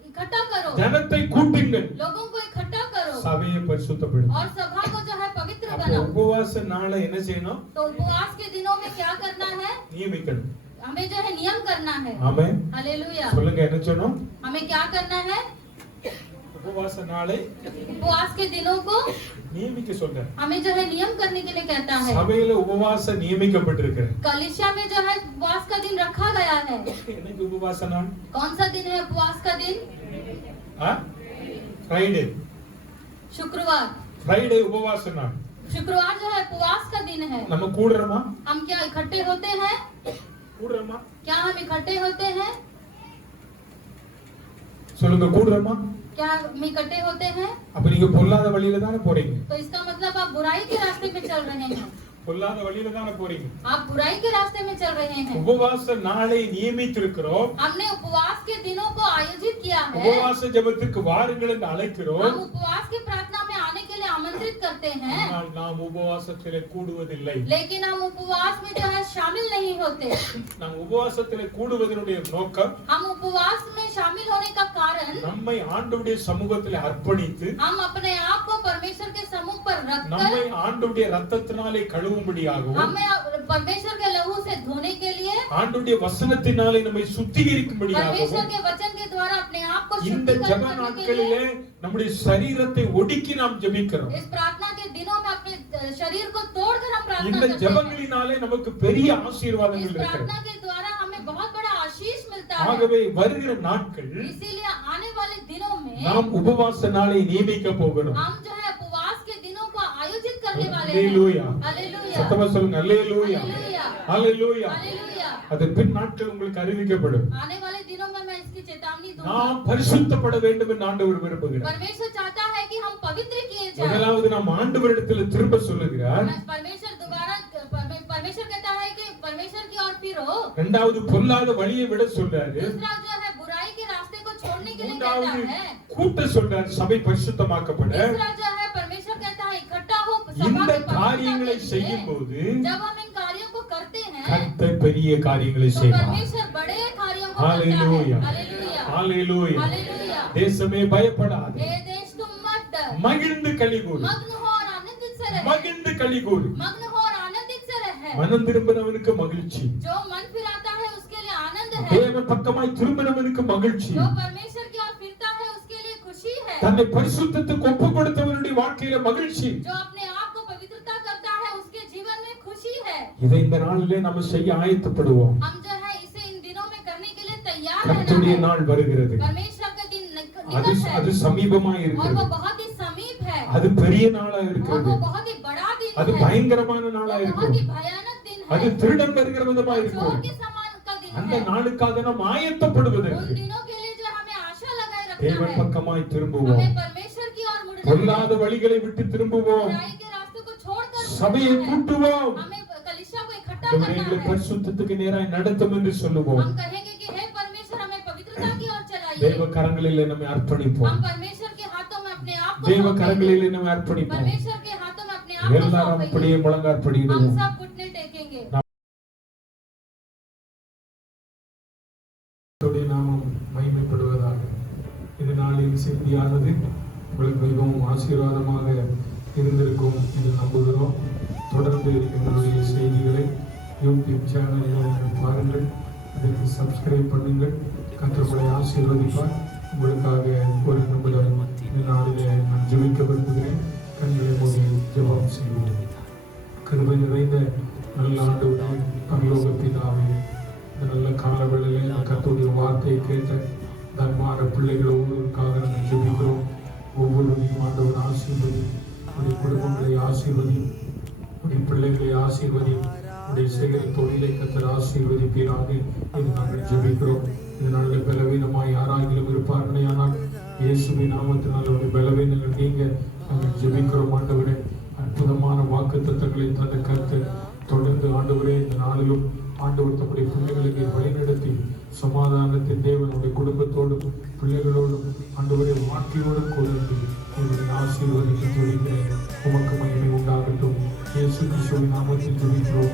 इकट्ठा करो, ஜனத்தை கூட்டுங்கள், लोगों को इकट्ठा करो சபையை பரிசுத்தப்படுத்து. और सभा को जो है पवित्र அப்போ बनाओ। உபவாச நாளை என்ன செய்யணும்? तो उपवास के दिनों में क्या करना है? நியமிக்கணும். हमें जो है नियम करना है। ஆமென். हालेलुया। சொல்லுங்க, என்ன சொன்னோம்? हमें क्या करना है? உபவாச நாளை उपवास के दिनों को நியமிக்க சொல்றார். हमें जो है नियम करने के लिए कहता है। சபையில உபவாசம் நியமிக்கப்பட்டிருக்கிறது. कलीसिया में जो है उपवास का दिन रखा गया है। என்னைக்கு உபவாச நாள்? कौन सा दिन है उपवास का दिन? ஃப்ரைடே. शुक्रवार। ஃப்ரைடே உபவாச நாள். शुक्रवार जो है उपवास का दिन है। நம்ம கூடுறோமா? हम क्या इकट्ठे होते हैं? கூடுறோமா? क्या हम इकट्ठे होते हैं? சொல்லுங்க, கூடுறோமா? क्या हम इकट्ठे होते हैं? அப்ப நீங்க பொல்லாத வழியில தானே போறீங்க. तो इसका मतलब आप बुराई के रास्ते पे चल रहे हैं। பொல்லாத வழியில தானே போறீங்க. आप बुराई के रास्ते में चल रहे हैं। உபவாச நாளை நியமித்திருக்கிறோம். हमने उपवास के दिनों को आयोजित किया है। உபவாச ஜெபத்துக்கு வாருங்கள் என்று அழைக்கிறோம். हम उपवास की प्रार्थना में आने के लिए आमंत्रित करते हैं। ஆனால் நாம் உபவாசத்திலே கூடுவதில்லை. लेकिन हम उपवास में जो है शामिल नहीं होते। நாம் உபவாசத்திலே கூடுவதனுடைய நோக்கம் हम उपवास में शामिल होने का कारण நம்மை ஆண்டவருடைய சமூகத்திலே அர்ப்பணித்து हम अपने आप को परमेश्वर के सम्मुख पर நம்மை रखकर ஆண்டவருடைய இரத்தத்தினாலே கழுவும்படியாகவும் हमें परमेश्वर के लहू से धोने के लिए ஆண்டவருடைய வசனத்தினாலே நம்மை परमेश्वर சுத்திகரிக்கும்படியாகவும் के वचन के द्वारा अपने आप को இந்த शुद्धिकरण ஜெப करने के நாட்களிலே लिए நம்முடைய சரீரத்தை ஒடுக்கி நாம் ஜெபிக்கிறோம். इस प्रार्थना के दिनों में अपने शरीर को तोड़कर हम प्रार्थना இந்த करते हैं। ஜெபங்களினாலே நமக்கு பெரிய इस ஆசீர்வாதங்கள் இருக்கிறது. प्रार्थना के द्वारा हमें बहुत बड़ा आशीष मिलता है। ஆகவே வருகிற நாட்கள் इसीलिए आने वाले दिनों में நாம் உபவாச நாளை நியமிக்க போகிறோம். हम जो है उपवास के दिनों को आयोजित करने वाले அல்லேலூயா. हैं। हालेलूया, சத்தமா சொல்லுங்க அல்லேலூயா. हालेलूया, அல்லேலூயா. हालेलूया। அதன் பின் நாட்கள் உங்களுக்கு அறிவிக்கப்படும். आने वाले दिनों में मैं इसकी चेतावनी दूंगा। நாம் பரிசுத்தப்பட வேண்டும் என்று ஆண்டவர் விரும்புகிறார். परमेश्वर चाहता है कि हम पवित्र किए जाएं। முதலாவது நாம் ஆண்டவரிடத்தில் திரும்ப சொல்லுகிறார். परमेश्वर दोबारा परमेश्वर कहता है कि परमेश्वर की ओर फिरो। இரண்டாவது பொல்லாத வழியை விட சொல்றாரு. दूसरा जो है बुराई के रास्ते को छोड़ने के लिए மூன்றாவது कहता है। கூட்ட சொல்றாரு சபை பரிசுத்தமாக்கப்பட. तीसरा जो है परमेश्वर कहता है इकट्ठा हो सभा இந்த में पवित्रता காரியங்களை के लिए। செய்யும்போது जब हम इन कार्यों को करते हैं கர்த்தர் பெரிய காரியங்களை तो செய்வார். परमेश्वर बड़े कार्यों को करता हालेलूया, है। Hallelujah, hallelujah. हालेलूया। தேசமே பயப்படாது, हे देश तुम मत डर, மகிழ்ந்து களிகூர், मग्न हो और आनंदित से रहे। மகிழ்ந்து களிகூர். मग्न हो और आनंदित से रहे। மனம் திரும்பினவனுக்கு மகிழ்ச்சி, जो मन फिराता है उसके लिए आनंद है। தேவன் பக்கமாய் திரும்பினவனுக்கு மகிழ்ச்சி, जो परमेश्वर की ओर फिरता है उसके लिए खुशी है। தன்னை பரிசுத்தத்துக்கு ஒப்பு கொடுத்தவனுடைய வாழ்க்கையில மகிழ்ச்சி. जो अपने आप को पवित्रता करता है उसके जीवन में खुशी है। இதை இந்த நாளிலே நம்ம செய்ய ஆயத்தப்படுவோம். हम जो है इसे इन दिनों में करने के लिए तैयार கர்த்தருடைய रहना है। நாள் வருகிறது. परमेश्वर का दिन அது निकट है அது சமீபமாய் और वो இருக்கிறது. बहुत ही समीप है அது பெரிய நாளா और இருக்கிறது. वो बहुत ही बड़ा दिन அது है। பயங்கரமான वो நாளா बहुत இருக்கிறது. ही भयानक दिन அது है। திருடன் வருகிற விதமா चोर இருக்கிறது. के समान का दिन அந்த है। நாளுக்காக நாம் उन ஆயத்தப்படுவதற்கு दिनों के लिए जो हमें आशा लगाए தேவன் रखना है। பக்கமாய் திரும்புவோம். हमें परमेश्वर की ओर मुड़ना பொல்லாத है। வழிகளை விட்டு திரும்புவோம். बुराई के रास्ते को छोड़कर சபையை मुड़ना है। கூட்டுவோம். हमें कलीसिया को इकट्ठा தேவன் எங்களை करना है। பரிசுத்தத்துக்கு நேராய் நடத்தும் என்று சொல்லுவோம். हम कहेंगे कि हे परमेश्वर हमें पवित्रता की ओर चलाइए। தேவ கரங்களிலே நம்மை அர்ப்பணிப்போம். हम परमेश्वर के हाथों में अपने आप को தேவ सौंपेंगे। கரங்களிலே நம்மை அர்ப்பணிப்போம். परमेश्वर के हाथों में अपने आप को எல்லாரும் सौंपेंगे। அப்படியே முழங்கார் हम படியிடுவோம். सब घुटने टेकेंगे। கர்த்தருடைய நாமம் மகிமைப்படுவதாக. இந்த நாளின் செய்தியானது உங்களுக்கு மிகவும் ஆசீர்வாதமாக இருந்திருக்கும் என்று நம்புகிறோம். தொடர்ந்து எங்களுடைய செய்திகளை யூடியூப் சேனலில் பாருங்கள், இதற்கு சப்ஸ்கிரைப் பண்ணுங்கள். கர்த்தர் உங்களை ஆசீர்வதிப்பார். உங்களுக்காக ஒரு நிமிடம் இந்த நாளிலே நான் ஜெபிக்க விரும்புகிறேன். கண்களை மூடி ஜெபம் செய்வோம். கிருபை நிறைந்த நல்ல ஆண்டவரே, பரலோக பிதாவே, இந்த நல்ல காலவெளியிலே இந்த கர்த்தருடைய வார்த்தையை கேட்ட தன்மான பிள்ளைகள் ஒவ்வொருவருக்காக நாங்கள் ஜெபிக்கிறோம். ஒவ்வொருவரையும் ஆண்டவர் ஆசீர்வதி, உடைய குடும்பங்களை ஆசீர்வதி, உடைய பிள்ளைகளை ஆசீர்வதி, உடைய செய்கிற தொழிலை கர்த்தர் ஆசீர்வதிப்பீராக என்று நாங்கள் ஜெபிக்கிறோம். இதனால பலவீனமாய் யாராகிலும் இருப்பார்களே, ஆனால் இயேசுவின் நாமத்தினால் உடைய பலவீனங்கள் நீங்க நாங்கள் ஜெபிக்கிறோம். ஆண்டவரே, அற்புதமான வாக்குத்தத்தங்களை தந்த கர்த்தர் தொடர்ந்து ஆண்டவரே இந்த நாளிலும் ஆண்டவர் தம்முடைய பிள்ளைகளுக்கு வழிநடத்தி சமாதானத்தின் தேவனுடைய குடும்பத்தோடும் பிள்ளைகளோடும் ஆண்டவரை வாழ்க்கையோடும் கொடுத்து உங்களுடைய ஆசீர்வாதத்தை ஜெபிக்கிறேன். உமக்கு மகிமை உண்டாகட்டும். இயேசு கிறிஸ்துவின் நாமத்தில் ஜெபிக்கிறோம்.